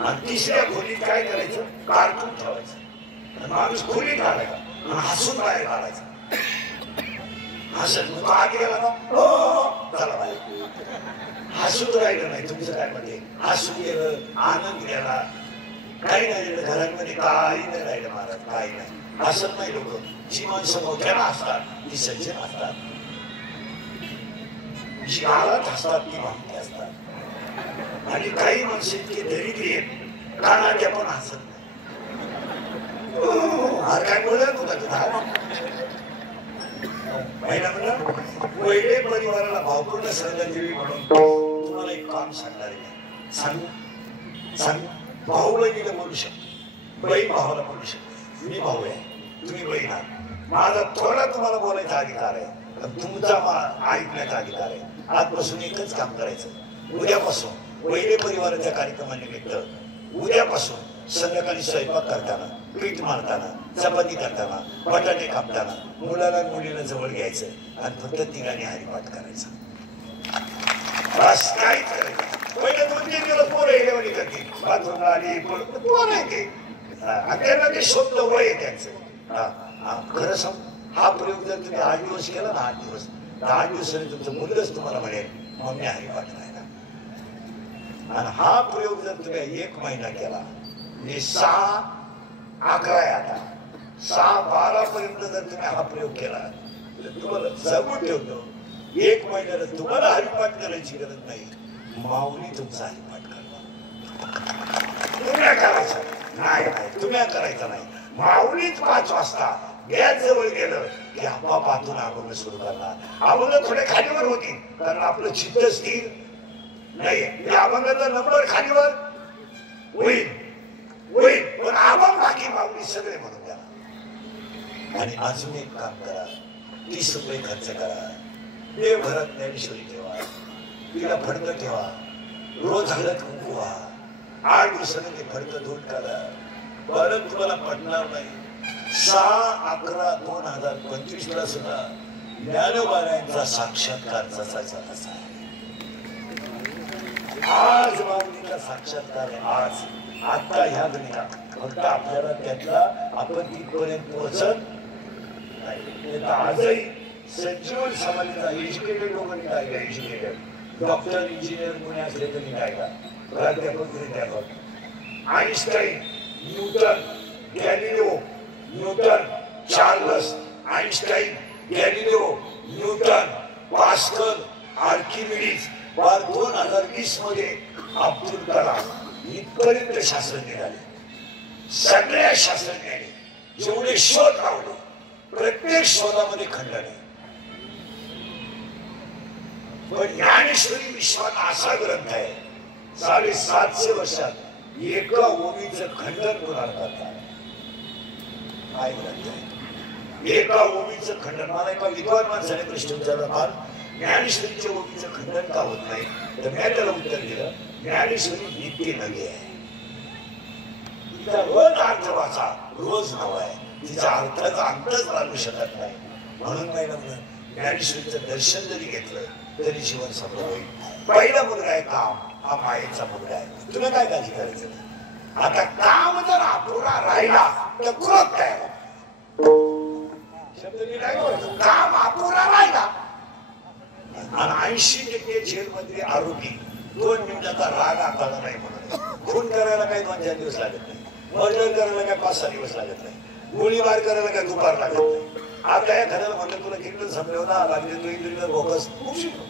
आणि 3ऱ्या खोलीत काय करायचं कार्टून ठेवायचं माणूस खोलीत घालायचा आणि हसून बाहेर घालायचा हसत आधी गेला का चला बाहेर हसून राहिलं नाही तुमचं काय म्हणजे हसून गेलं आनंद गेला काही नाही घरांमध्ये काही नाही राहिलं महाराज काही नाही हसत नाही लोक जी माणसं मोठ्याला असतात ती सज्जन असतात जी आळत असतात ती माहिती असतात आणि काही माणसं इतके दरिद्री आहेत कानाच्या पण हसत नाही काय बोलत होता तुझा महिला म्हणलं वैडे परिवाराला भावपूर्ण श्रद्धांजली म्हणून तुम्हाला एक काम सांगणार आहे सांग भाऊ बहिणीला बोलू शकतो बहीण भावाला बोलू शकतो मी भाऊ आहे तुम्ही बहीण आहात माझा थोडा तुम्हाला बोलायचा अधिकार आहे तुमचा ऐकण्याचा अधिकार आहे आजपासून एकच काम करायचं उद्यापासून वैडे परिवाराच्या कार्यक्रमानिमित्त उद्यापासून संध्याकाळी स्वयंपाक करताना पीठ मारताना चपाती करताना बटाटे कापताना मुलाला मुलीला जवळ घ्यायचं आणि फक्त तिघांनी हरिपाठ करायचा बस काहीच करायचं पहिले 2-3 दिवस पोरं हेलेवणी करते बाथरूमला आली पोरं येते त्यांना ते शोधलं वय आहे त्यांचं खरं सांग हा प्रयोग जर तुम्ही 8 दिवस केला ना 8 दिवस 8 दिवसांनी तुमचं मुलगच तुम्हाला म्हणेल मम्मी हरिपाठ राहिला आणि हा प्रयोग जर तुम्ही 1 महिना केला म्हणजे 6-11 आहे आता 6-12 पर्यंत जर तुम्ही हा प्रयोग केला तर तुम्हाला जगून ठेवतो 1 महिन्याला तुम्हाला हरिपाठ करायची गरज नाही माऊली तुमचा हरिपाठ करणार तुम्ही करायचा नाही तुम्ही करायचा नाही माऊलीच 5 वाजता गॅस जवळ गेलं की आप्पा पाहतून अभंग सुरू करणार अभंग थोडे खालीवर होतील कारण आपलं चित्त स्थिर नाही या अभंगाचा नंबर खालीवर होईल पण अभंग बाकी माऊली सगळे म्हणून द्या आणि अजून एक काम करा 30 रुपये खर्च करा देवघरात ज्ञानेश्वरी ठेवा तिला फडकं ठेवा रोज हळद कुंकू व्हा 8 दिवसाने ते फडकं धुवून काढा परत तुम्हाला पडणार नाही 6/11/2025 ला सुद्धा ज्ञानोबारायांचा साक्षात्कार जसाचा तसा आहे. आज माऊलीचा साक्षात्कार आहे. आज आता ह्या घडीला फक्त आपल्याला त्यातला आपण तिथपर्यंत पोहोचत नाही. आजही सज्जीवन समाजाचा एज्युकेटेड लोकांनी कायदा, एज्युकेटेड डॉक्टर इंजिनियर कोणी असले तरी कायदा, प्राध्यापक प्राध्यापक, Einstein, Newton, Galileo, Newton, Charles Einstein, Galileo, Newton, pascal, Archimedes, 2020 मध्ये अब्दुल कलाम इथपर्यंत शास्त्रज्ञ झाले. सगळ्या शास्त्रज्ञांनी जेवढे शोध लावले प्रत्येक शोधामध्ये खंडन आहे. पण ज्ञानेश्वरी विश्वात असा ग्रंथ आहे 750 वर्षात एका ओवीचं खंडन कोणाला करतात. काय ग्रंथ आहे एका ओवीचं खंडन. मला एका विद्वान माणसाने प्रश्न विचारला, काल ज्ञानेश्वरीच्या ओवीचं खंडन का होत नाही? तर मी त्याला उत्तर दिलं, ज्ञानेश्वरी नित्य नवी आहे. तिचा रोज अर्थ वाचा, रोज नवा आहे. तिचा अर्थाचा अंतच लागू शकत नाही. म्हणून काय म्हणलं, ज्ञानेश्वरीचं दर्शन जरी घेतलं तरी जीवन सफल होईल. पहिला मुलगा आहे काम, हा मायेचा मुलगा आहे. तुला काय काळजी करायचं? आता काम जर अपुरा राहिला तर क्रोध तयार होतो. शब्द मी काय बोलतो, काम अपुरा राहिला. आणि 80% जेलमध्ये आरोपी 2 मिनिटाचा राग आताला नाही म्हणून. खून करायला काही 2-4 दिवस लागत नाही, मर्डर करायला काय 5-6 दिवस लागत नाही, गोळीबार करायला काय दुपार लागत नाही. आता या घराला म्हणलं तुला किती संपलं ना लागले तू इंद्रिकर बोकस खूप शिकतो.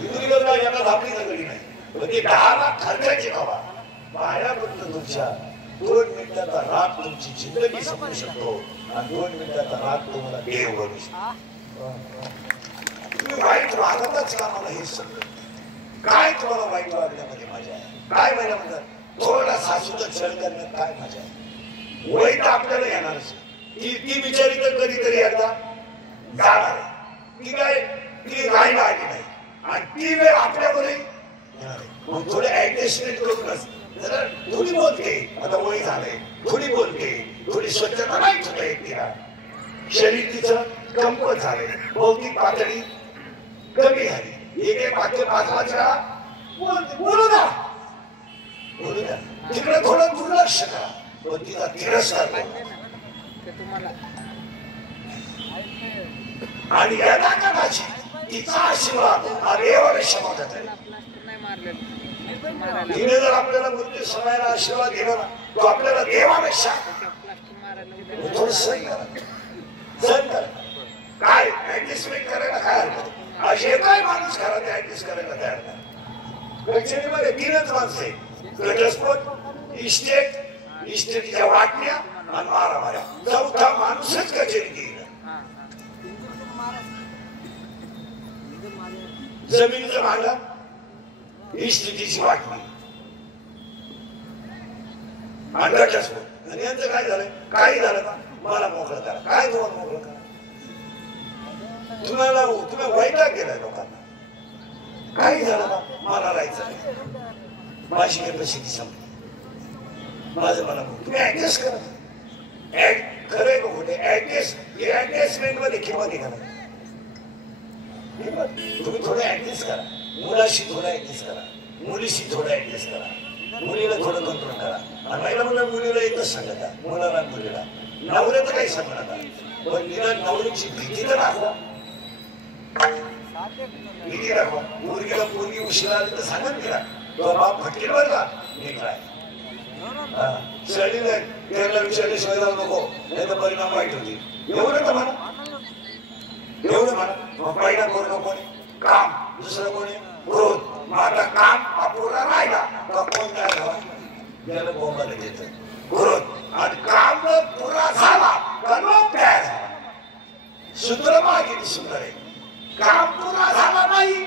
इंद्रिकर काय यांना धापली सगळी नाही. म्हणजे 10 लाख खर्चाची कवा पायापर्यंत तुमच्या 2 मिनिटाचा राग तुमची जिंदगी संपू शकतो. आणि 2 मिनिटाचा राग तुम्हाला देव बनू शकतो. तुम्ही वाईट वागतच का? मला हे समजत काय तुम्हाला वाईट वागण्यामध्ये मजा आहे? काय महिला म्हणतात थोडा सासूचा छळ करण्यात काय मजा आहे? वाईट आपल्याला येणारच. ती बिचारी तर कधीतरी एकदा जाणार आहे. ती राहायला आली नाही आणि ती वेळ आपल्याकडे येणार आहे. मग थोडे ऍडजस्टमेंट करूनच जरा थोडी बोलते, आता वय झालंय, थोडी बोलते, थोडी स्वच्छता नाही होता येत तिला, शरीर तिचं कमकुवत झालंय, भौतिक पातळी कमी झाली. एक वाक्य 5-5 वेळा बोलू द्या, बोलू द्या. तिकडे थोडं दुर्लक्ष करा, पण तिचा तिरस्कार करा. आणि यदाकदाची तिचा आशीर्वाद हा देवाला समाधान आहे. तिने जर आपल्याला मृत्यू समयाला आशीर्वाद दिला ना, तो आपल्याला देवापेक्षा थोडं सहन करा, सहन करा. काय ऍडजस्टमेंट करायला काय हरकत? असे काय माणूस घरात ऍडजस्ट करायला तयार नाही. कचेरीमध्ये 3च माणसं आहेत, घटस्फोट, इस्टेटच्या वाटण्या आणि मारामाऱ्या. 4था माणूसच कचेरी घेईल. जमिनीचं भांडण, इस्टेटीची वाटणी आणि घटस्फोट. आणि यांचं काय झालंय? काही झालं का मला मोकळं करा. काय तुम्हाला मोकळं करा? तुम्ही वैताग गेलाय लोकांना. काही झालं का मला राहायचं नाही, माझी कॅपॅसिटी संपली, माझं मला तुम्ही ऍडजस्ट करा. खरंय का खोटे? ऍडजस्टमेंट मध्ये किंमत आहे का नाही? तुम्ही थोडं ऍडजस्ट करा. मुलाशी थोडं ऍडजस्ट करा, मुलीशी थोडं ऍडजस्ट करा, मुलीला थोडं कंट्रोल करा. आणि महिला म्हणून मुलीला एकच सांगता, मुलाला मुलीला, नवऱ्याचं काही सांगू नका, पण निदान नवऱ्याची भीती तर दाखवा. भीती दाखवा. मुलगीला मुलगी उशिरा आली तर सांगत तिला तो बाप फटकेल बरं का मी काय शरीर त्याला विचारल्याशिवाय जाऊ नको, नाही तर परिणाम वाईट होतील. एवढं तर म्हणा, एवढं म्हणा. मग पहिला करू नको काम, दुसरं कोणी क्रोध. मग आता काम अपुरा राहिला का कोण काय झाला त्याला बोंबाला घेत क्रोध. आणि काम जर पुरा झाला का लोक तयार झाला. सूत्र किती सुंदर आहे. काम पुरा झाला नाही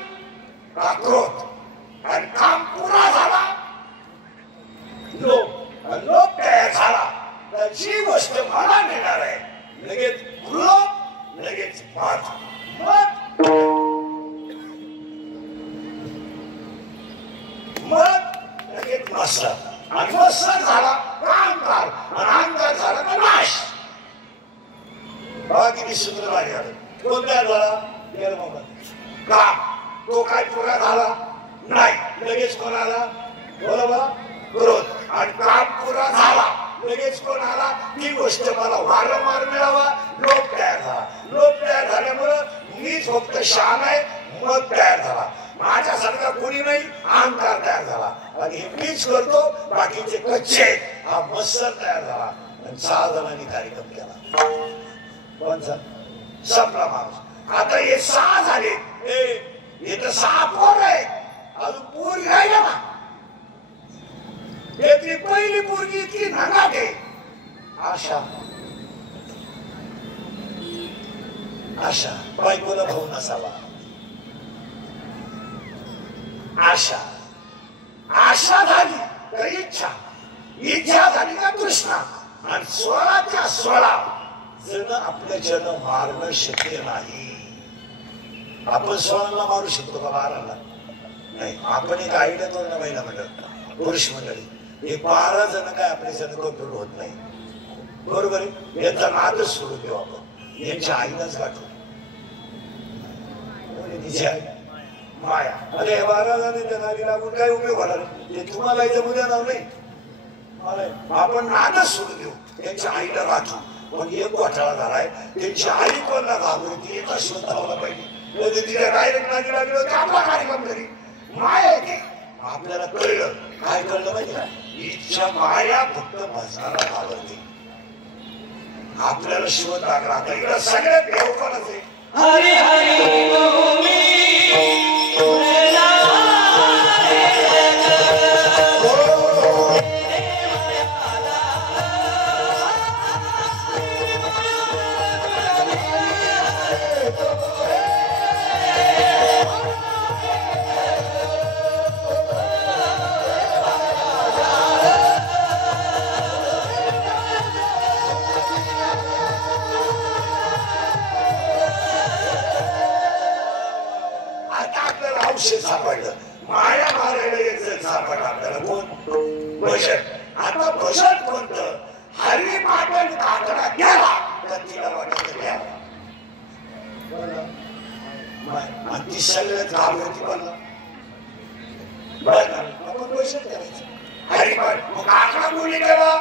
का क्रोध, आणि काम पुरा झाला लोक तयार झाला तर जी गोष्ट मला मिळणार आहे लगेच क्रोध, लगेच मत, लगेच मत्सर, आणि मत्सर झाला का अहंकार, आणि अहंकार झाला का नाश. किती सूत्र लागले कोण तयार झाला का तो काय पुरा झाला नाही लगेच कोण आला बोला मला क्रोध आणि काम पुरा झाला लगेच कोण आला ती गोष्ट मला वारंवार मिळावा लोभ तयार झाला लोभ तयार झाल्यामुळं मीच फक्त शहाणा आहे मग तयार झाला माझ्यासारखा कोणी नाही अहंकार तयार झाला आणि हे मीच करतो बाकीचे कच्चे हा मत्सर तयार झाला आणि 6 जणांनी कार्यक्रम केला कोणचा संपला माणूस आता हे 6 झाले हे तर 6 पोर आहे अजून पोर राहिला ना त्यातली पहिली पोरगी इतकी नगाट आहे आशा आशा बायकोला भाऊ नसावा आशा आशा झाली तर इच्छा इच्छा झाली का तृष्णा आणि 16च्या 16 जण आपलं जन मारणं शक्य नाही आपण 16ला मारू शकतो का 12ला नाही आपण एक आयडिया तो ना महिला मंडळ पुरुष मंडळी हे 12 जण काय आपले जन कंट्रोल होत नाही बरोबर आहे यांचा नादच सोडून देऊ आपण यांच्या आईलाच गाठू तिची आई माया अरे 12 जणांच्या नादी लागून काय उपयोग होणार ते तुम्हाला जमू देणार नाही आपण नादच सोडून देऊ त्यांच्या आईला गाठू पण एक घोटाळा झालाय त्यांची आई कोणाला घाबरती याचा शोध लावला पाहिजे तिला डायरेक्ट नादी लागलं तर आपला कार्यक्रम करी माया येते आपल्याला कळलं काय कळलं माहिती का इच्छा माया फक्त भजनाला घाबरते आपल्याला शोध लागला आता इकडं सगळ्यात देव कोणाच आहे हरी हरी सापडलं माया मारायला एक जण सापडला आपल्याला कोण भजन आता भजन कोणतं हरी मागून काकडा गेला तर तिला वाटत घ्यावा ती सगळ्यात घाबरती बनला बरं आपण भजन करायचं हरी मग काकडा बोली गेला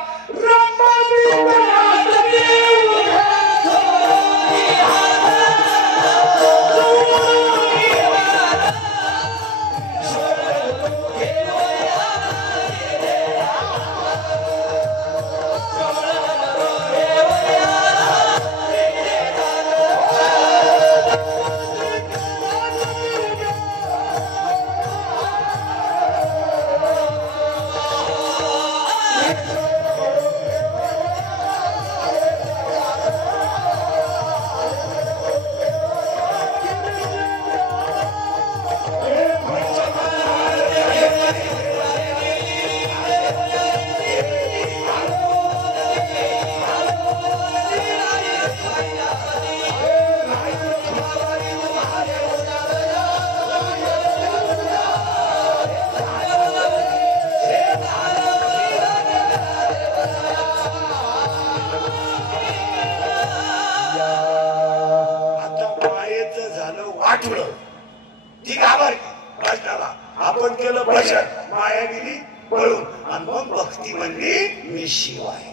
ती घाबरली भजनाला आपण केलं भजन माया गेली पळून आणि मग भक्ती म्हणली मी शिव आहे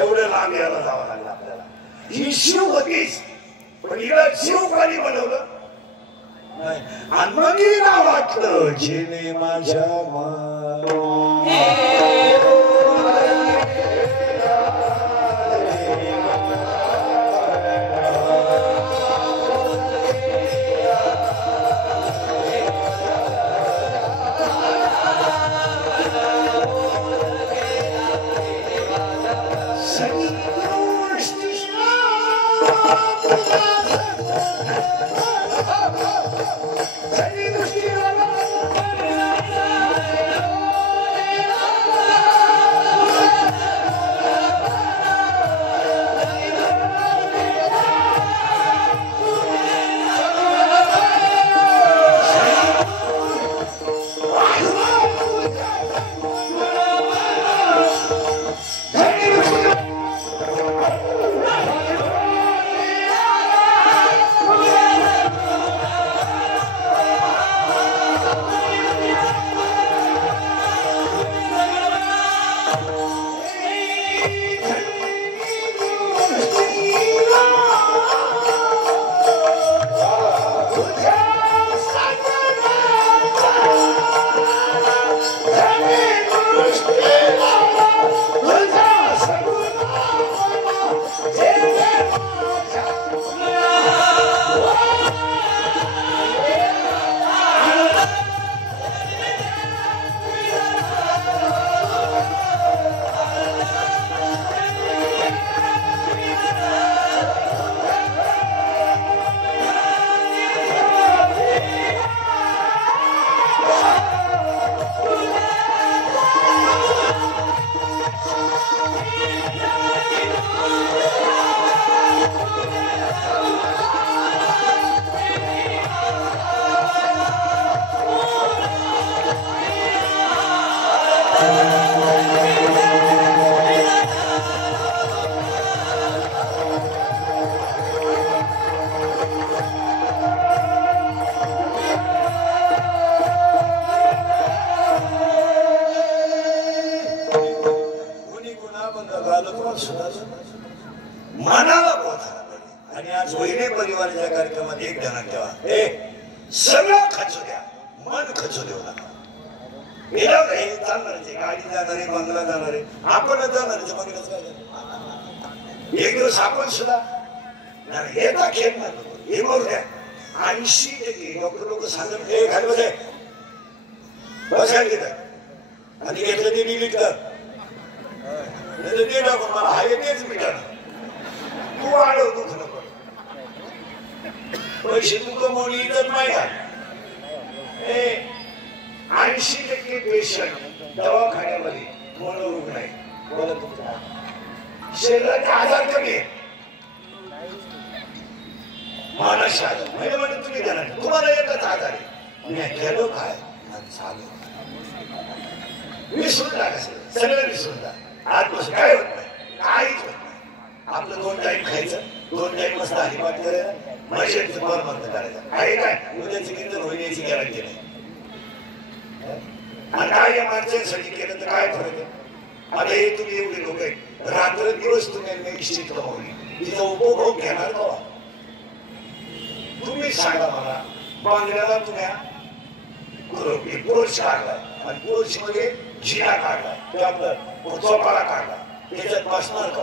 एवढं लांब यायला जावं लागलं आपल्याला ही शिव होतीच पण हिला शिव कोणी बनवलं आणि मग हिला वाटलं जिने माझ्या सगळं खचू द्या, मन खचू देऊ नका. मेला हे चालणारचे, गाडी जाणारे, बंगला जाणारे, आपणच जाणारचे. बंगलाच काय जाणार एक दिवस आपण सुद्धा येता खेळणार हे मरू द्या. 80% डॉक्टर लोक सांगत हे खाली बसाय बसायला घेतात आणि घेतलं ते डिलीट कर, ते टाकून मला हा तेच मिटाणं. तू वाढव दुःख नको, पैसे तू कमवून इज्जत नाही घाल. 80% पेशंट दवाखान्यामध्ये मनोरुग्ण आहे. बोला तुमचा शरीराचे आजार कमी आहे, मानसिक आजार म्हणजे तुम्ही जाणार तुम्हाला एकच आजार आहे. मी गेलो काय चालू विसरून टाका, सगळं विसरून जा. आजपासून काय होत नाही, काहीच होत नाही. आपलं 2 टाइम खायचं, 2 टाइम मस्त हरिपाठ करायला, मशीनचं परमार्थ करायचं आहे. काय उद्याची कीर्तन होईल याची गॅरंटी नाही. आणि काय या माणसांसाठी केलं तर काय फरक आहे. आता हे तुम्ही एवढे लोक आहेत, रात्र दिवस तुम्ही निश्चित कमवली, तिचा उपभोग घेणार का? तुम्ही सांगा मला. बांगड्याला तुम्ही पोर्च काढलाय आणि पोर्च मध्ये जिना काढला, ते आपलं चोपाला काढला, त्याच्यात बसणार का?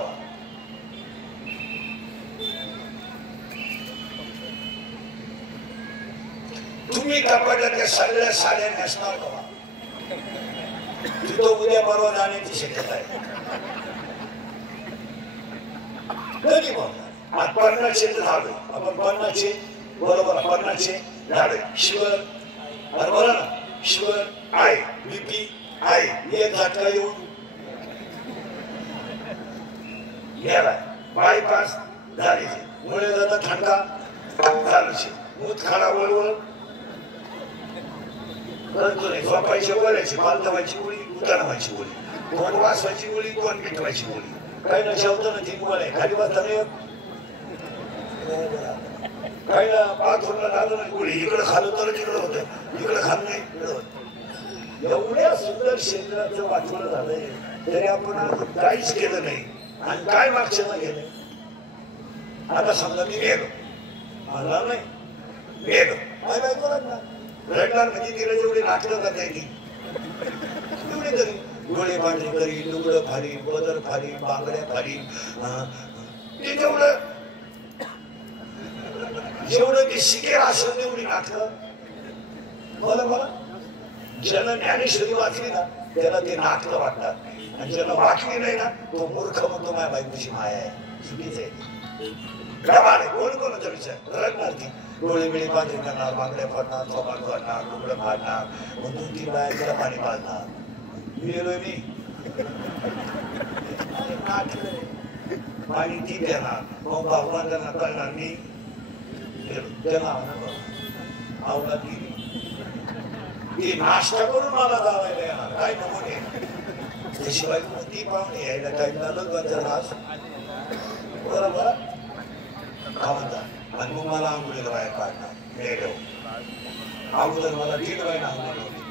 तुम्ही कपाटातल्या सगळ्या साड्या नेसणार का? तिथं उद्या परवा जाण्याची शक्यता आहे. कधी बोलणार आज 50चे झाडे आपण 50चे बरोबर 50चे झाडे शुगर अरे बोला ना, शुगर आहे, बीपी आहे, एक झटका येऊन गेला, बायपास झालीचे, मुळे जाता थंडा चालूचे, मूत खाना वळवळ करतो नाही. झोपायची बोलायची, माल दवायची गोळी, उताना व्हायची गोळी, तोंड वाचवायची गोळी, तोंड मिटवायची गोळी, काही ना शेवतं ना 3 गोळ्या खाली वाजता नाही. काही ना बाथरूमला लागलं नाही गोळी, इकडं खाल्लं तर तिकडं होतं, इकडं खाल्लं नाही इकडं होतं. एवढ्या सुंदर शरीराचं वाचवलं झालंय तरी आपण काहीच केलं नाही. आणि काय मागच्याला गेलं. आता समजा मी गेलो, म्हणणार नाही गेलो, माय बायको रडणार म्हणजे तिला जेवढी नाटकं करता येईल तेवढी तरी डोळे पांढरे करी, लुगडं फारी, बदर फारी, बांगड्या फारी, ते जेवढं ते शिकेल असं तेवढी नाटकं. मला मला ज्याला ज्ञानेश्वरी वाचली ना त्याला ते नाटकं वाटतात, आणि ज्याला वाचली नाही ना तो मूर्ख म्हणतो माझ्या बायकोची माया आहे. चुकीच आहे. कोण कोणाचा विचार रडणार, ती डोळे बिळे पांढरे करणार, बांगड्या फाडणार, चोपाट फाडणार, डुबडं फाडणार, मग 2-3 बाया तिला पाणी पाजणार. मी गेलोय मी पाणी ती देणार, मग भगवान त्यांना कळणार मी त्याला आवडत गेली. ती नाश्ता करून मला जावायला येणार, काय नमुने त्याशिवाय ती पाहुणे यायला टाईम लागत रास बरोबर खाऊन जा. आणि मग मला आंघोळीला बाहेर काढणार, मेलो अगोदर मला 1.5 महिना आंघोळी होती,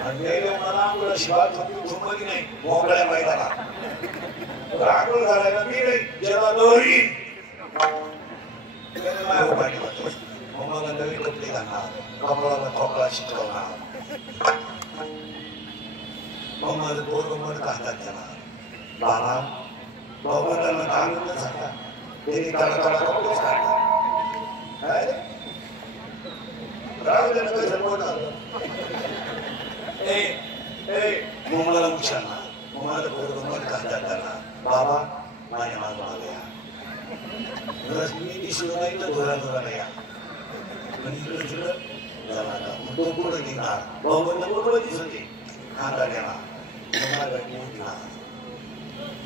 आणि मेलो मला आंघोळ शिवाय झुंबली नाही, मोकळ्या मैदाना आंघोळ घालायला मी नाही. जेव्हा लोहरी पाणी होतं, मग मला नवीन कपडे घालणार, कपड्याला खोकला शिकवणार, मग माझं पोरग मन काढतात त्याला बाबा बाबाला आनंद झाला, त्यांनी काळा काळा कपडेच काढला. काय रे राहू दे ना, कसं बोलणार. मग मला उच्चारणार, मग माझं पोरग मन काढतात त्याला बाबा माझ्या मागं मागे या. मी दिसलो नाही तर धोरा नाही या, पण इकडं तिकडं झाला का तो पुढं निघणार. भाऊ बंद बरोबर दिसते खांदा देणार,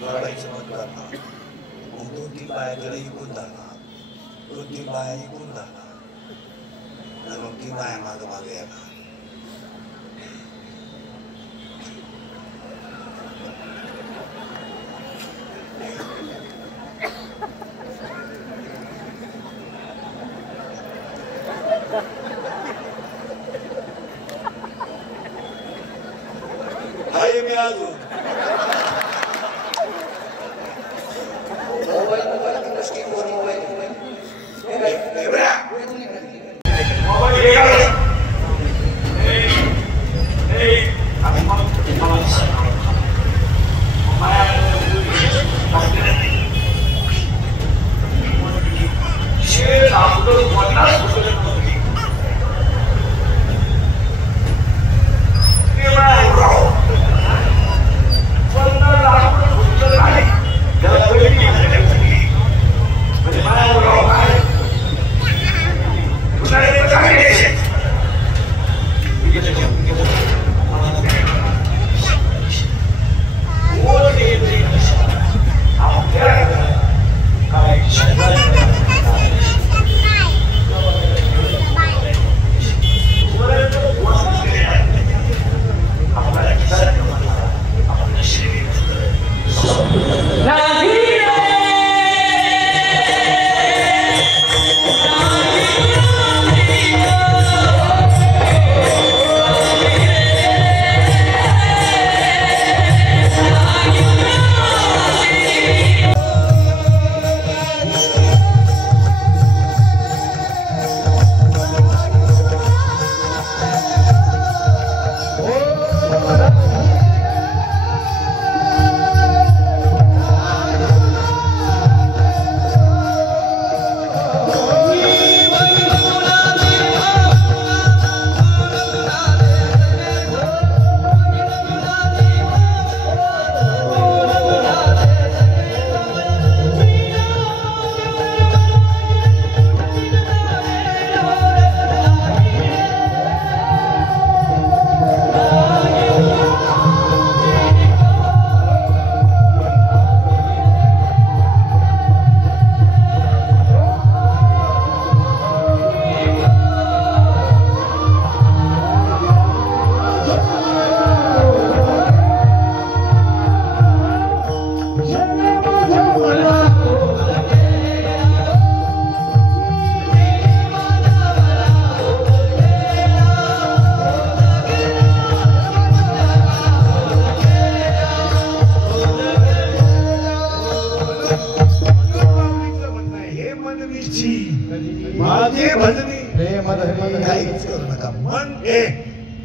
लढायचं मत करणार, मग 2-3 बाया त्याला इकून जाणार, 2-3 बाया इकून जाणार, आणि मग ती बाया मागं मागे येणार. हाय मी अजून मोबाईल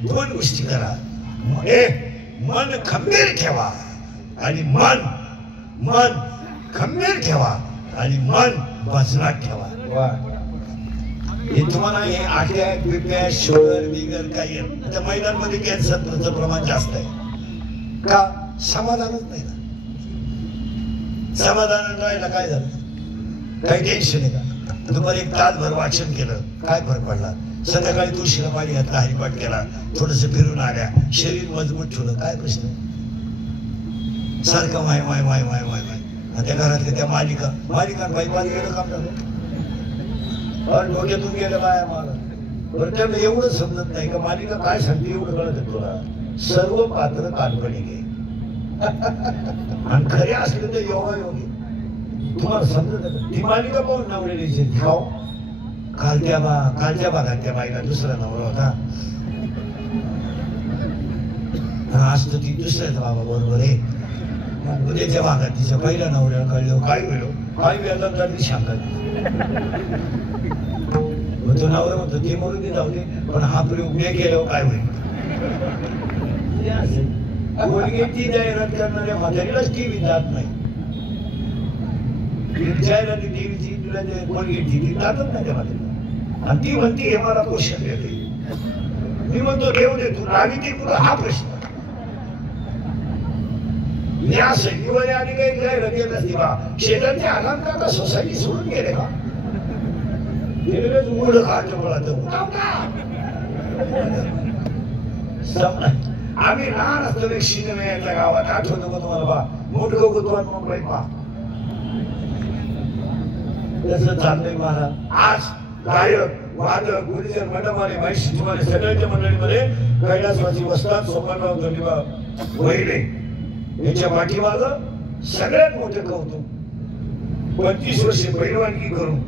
दोन गोष्टी करा. एक, मन खंबीर ठेवा आणि मन खंबीर ठेवा आणि मन वजनात ठेवा. हे तुम्हाला हे अटॅक बिप्या शुगर बिगर काही आता महिलांमध्ये कॅन्सरचं प्रमाण जास्त आहे का? समाधानच नाही ना. समाधान राहिला काय झालं? काही टेन्शन आहे का? दुपारी एक तासभर वाचन केलं, काय फरक पडला? संध्याकाळी तुळशीला पाणी घातलं, हरिपाठ केला, थोडस फिरून आल्या, शरीर मजबूत ठेवलं, काय प्रश्न? सारखं माय माय माय माय माय माय. त्या घरातल्या त्या मालिका बाई गेलं काम झालं, डोक्यातून गेलं बाया मला. बरं त्यांना एवढं समजत नाही का मालिका काय सांगते एवढं कळत तुला. सर्व पात्र काल्पनिक आहे आणि खरे असले तर योगायोगी. तुम्हाला समजत ती मालिका पाहून नवलेली खाऊ. कालच्या भागात त्या बाईला दुसरा नवरा होता, आज तर ती दुसऱ्याच बाबा बरोबर आहे. उद्याच्या भागात तिच्या पहिल्या नवऱ्याला कळलं काय होईल, काय वेळा तर ती सांगत. तो नवरा म्हणतो ते मरून दे, जाऊ दे, पण हा प्रयोग नाही केल्यावर काय होईल. कोलगेटची जाहिरात करणाऱ्या म्हातारीलाच टीव्ही जात नाही. जाहिराती टीव्हीची तुला कोलगेटची ती जातच नाही त्या म्हातारीला. आणि ती म्हणते हे मला पोषण देते. मी म्हणतो देऊ दे, तू रावी ती कुठं हा प्रश्न. या संजीवनी आणि काही जाहिरात येत असते बा. शेतांचे आनंद का सोसायटी सोडून गेले का? आम्ही लहान असतो सिनेमा यायचा गावात, आठवतो का तुम्हाला बा? मोठं गुतवान मुंबई पा कसं चाललंय मला. आज गायक वादक गुरुजन मंडळाने माहिती तुम्हाला सगळ्यांच्या मंडळीमध्ये कैलासवासी वसतात सोमनाथ गंडीबा वहिले याच्या पाठीमाग सगळ्यात मोठं कौतुक. 25 वर्षे पैलवानगी करून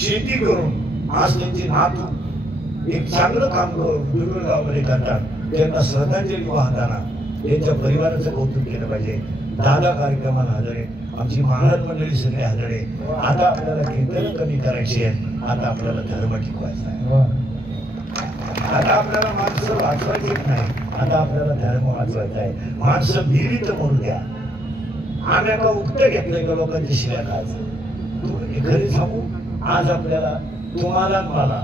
शेती करून आज त्यांचे नातू एक चांगलं काम दुर्गुणगावमध्ये करतात. त्यांना श्रद्धांजली वाहताना त्यांच्या परिवाराचं कौतुक केलं पाहिजे. दादा कार्यक्रमाला हजर आहे, आमची महाराज मंडळी सगळे हजर आहे. आता आपल्याला कीर्तन कमी करायची आहे, आता आपल्याला धर्म टिकवायचा आहे. आता आपल्याला माणसं वाचवायची नाही, आता आपल्याला धर्म वाचवायचा आहे. माणसं मिळीत म्हणून द्या. आम्ही का उक्त घेतलंय का लोकांच्या शिव्या खायचं? घरी सांगू, आज आपल्याला तुम्हाला मला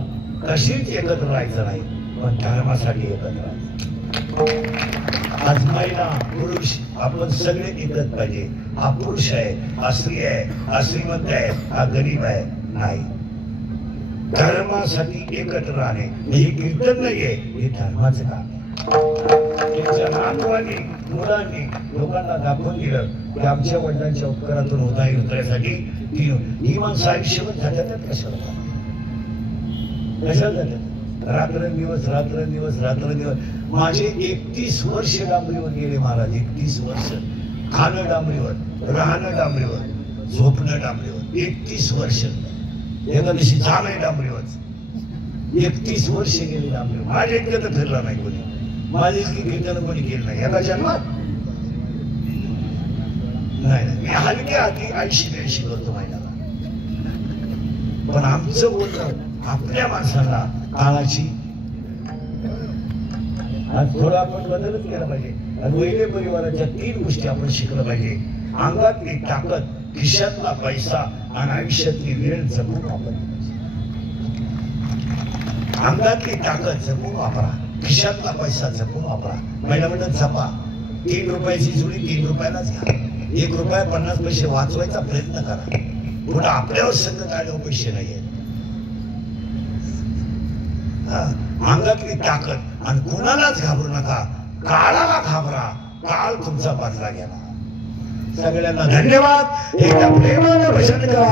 कशीच एकत्र राहायचं नाही, पण धर्मासाठी एकत्र राहायचं. आज महिला पुरुष आपण सगळे एकत्र पाहिजे. हा पुरुष आहे, हा स्त्री आहे, हा श्रीमंत आहे, हा गरीब आहे, नाही. धर्मासाठी एकत्र राहणे हे कीर्तन नाहीये, हे धर्माचं काम आहे. त्यांच्या नातवांनी मुलांनी लोकांना दाखवून दिलं की आमच्या वडिलांच्या उपकारातून उतरण्यासाठी ही माणसं आयुष्यभर जातात. कशाला जातात? रात्रंदिवस रात्रंदिवस रात्रंदिवस. माझे 31 वर्ष डांबरीवर गेले महाराज. 31 वर्ष खाणं डांबरीवर, राहणं डांबरीवर, झोपणं डांबरीवर. 31 वर्ष. एखादशी झालंय डांबरीवर. 31 वर्ष गेले डांबरीवर. माझ्या इतकं तर फिरला नाही कोणी. माझे इतकी कीर्तन कोणी केलं नाही एका जन्मात. नाही, मी हलक्या हाती 80-82 करतो महिन्याला. पण आमचं बोलणं आपल्या माणसाला काळाची आज थोडा आपण बदलच केला पाहिजे. आणि वैद्य परिवाराच्या 3 गोष्टी आपण शिकलं पाहिजे. अंगातली ताकद, खिशातला पैसा आणि आयुष्यातली वेळ जपून वापरली पाहिजे. अंगातली ताकद जपून वापरा, खिशातला पैसा जपून वापरा. महिला म्हणतात जपा. 3 रुपयाची जुडी 3 रुपयालाच घ्या. 1 रुपया 50 पैसे वाचवायचा प्रयत्न करा. पुढे आपल्यावर संकट आल्यावर पैसे नाहीये. अंगातली ताकद आणि कोणालाच घाबरू नका. काळाला घाबरा, काळ तुमचा बदला घ्यावा. सगळ्यांना धन्यवाद. एकदा प्रेमाने भजन करा.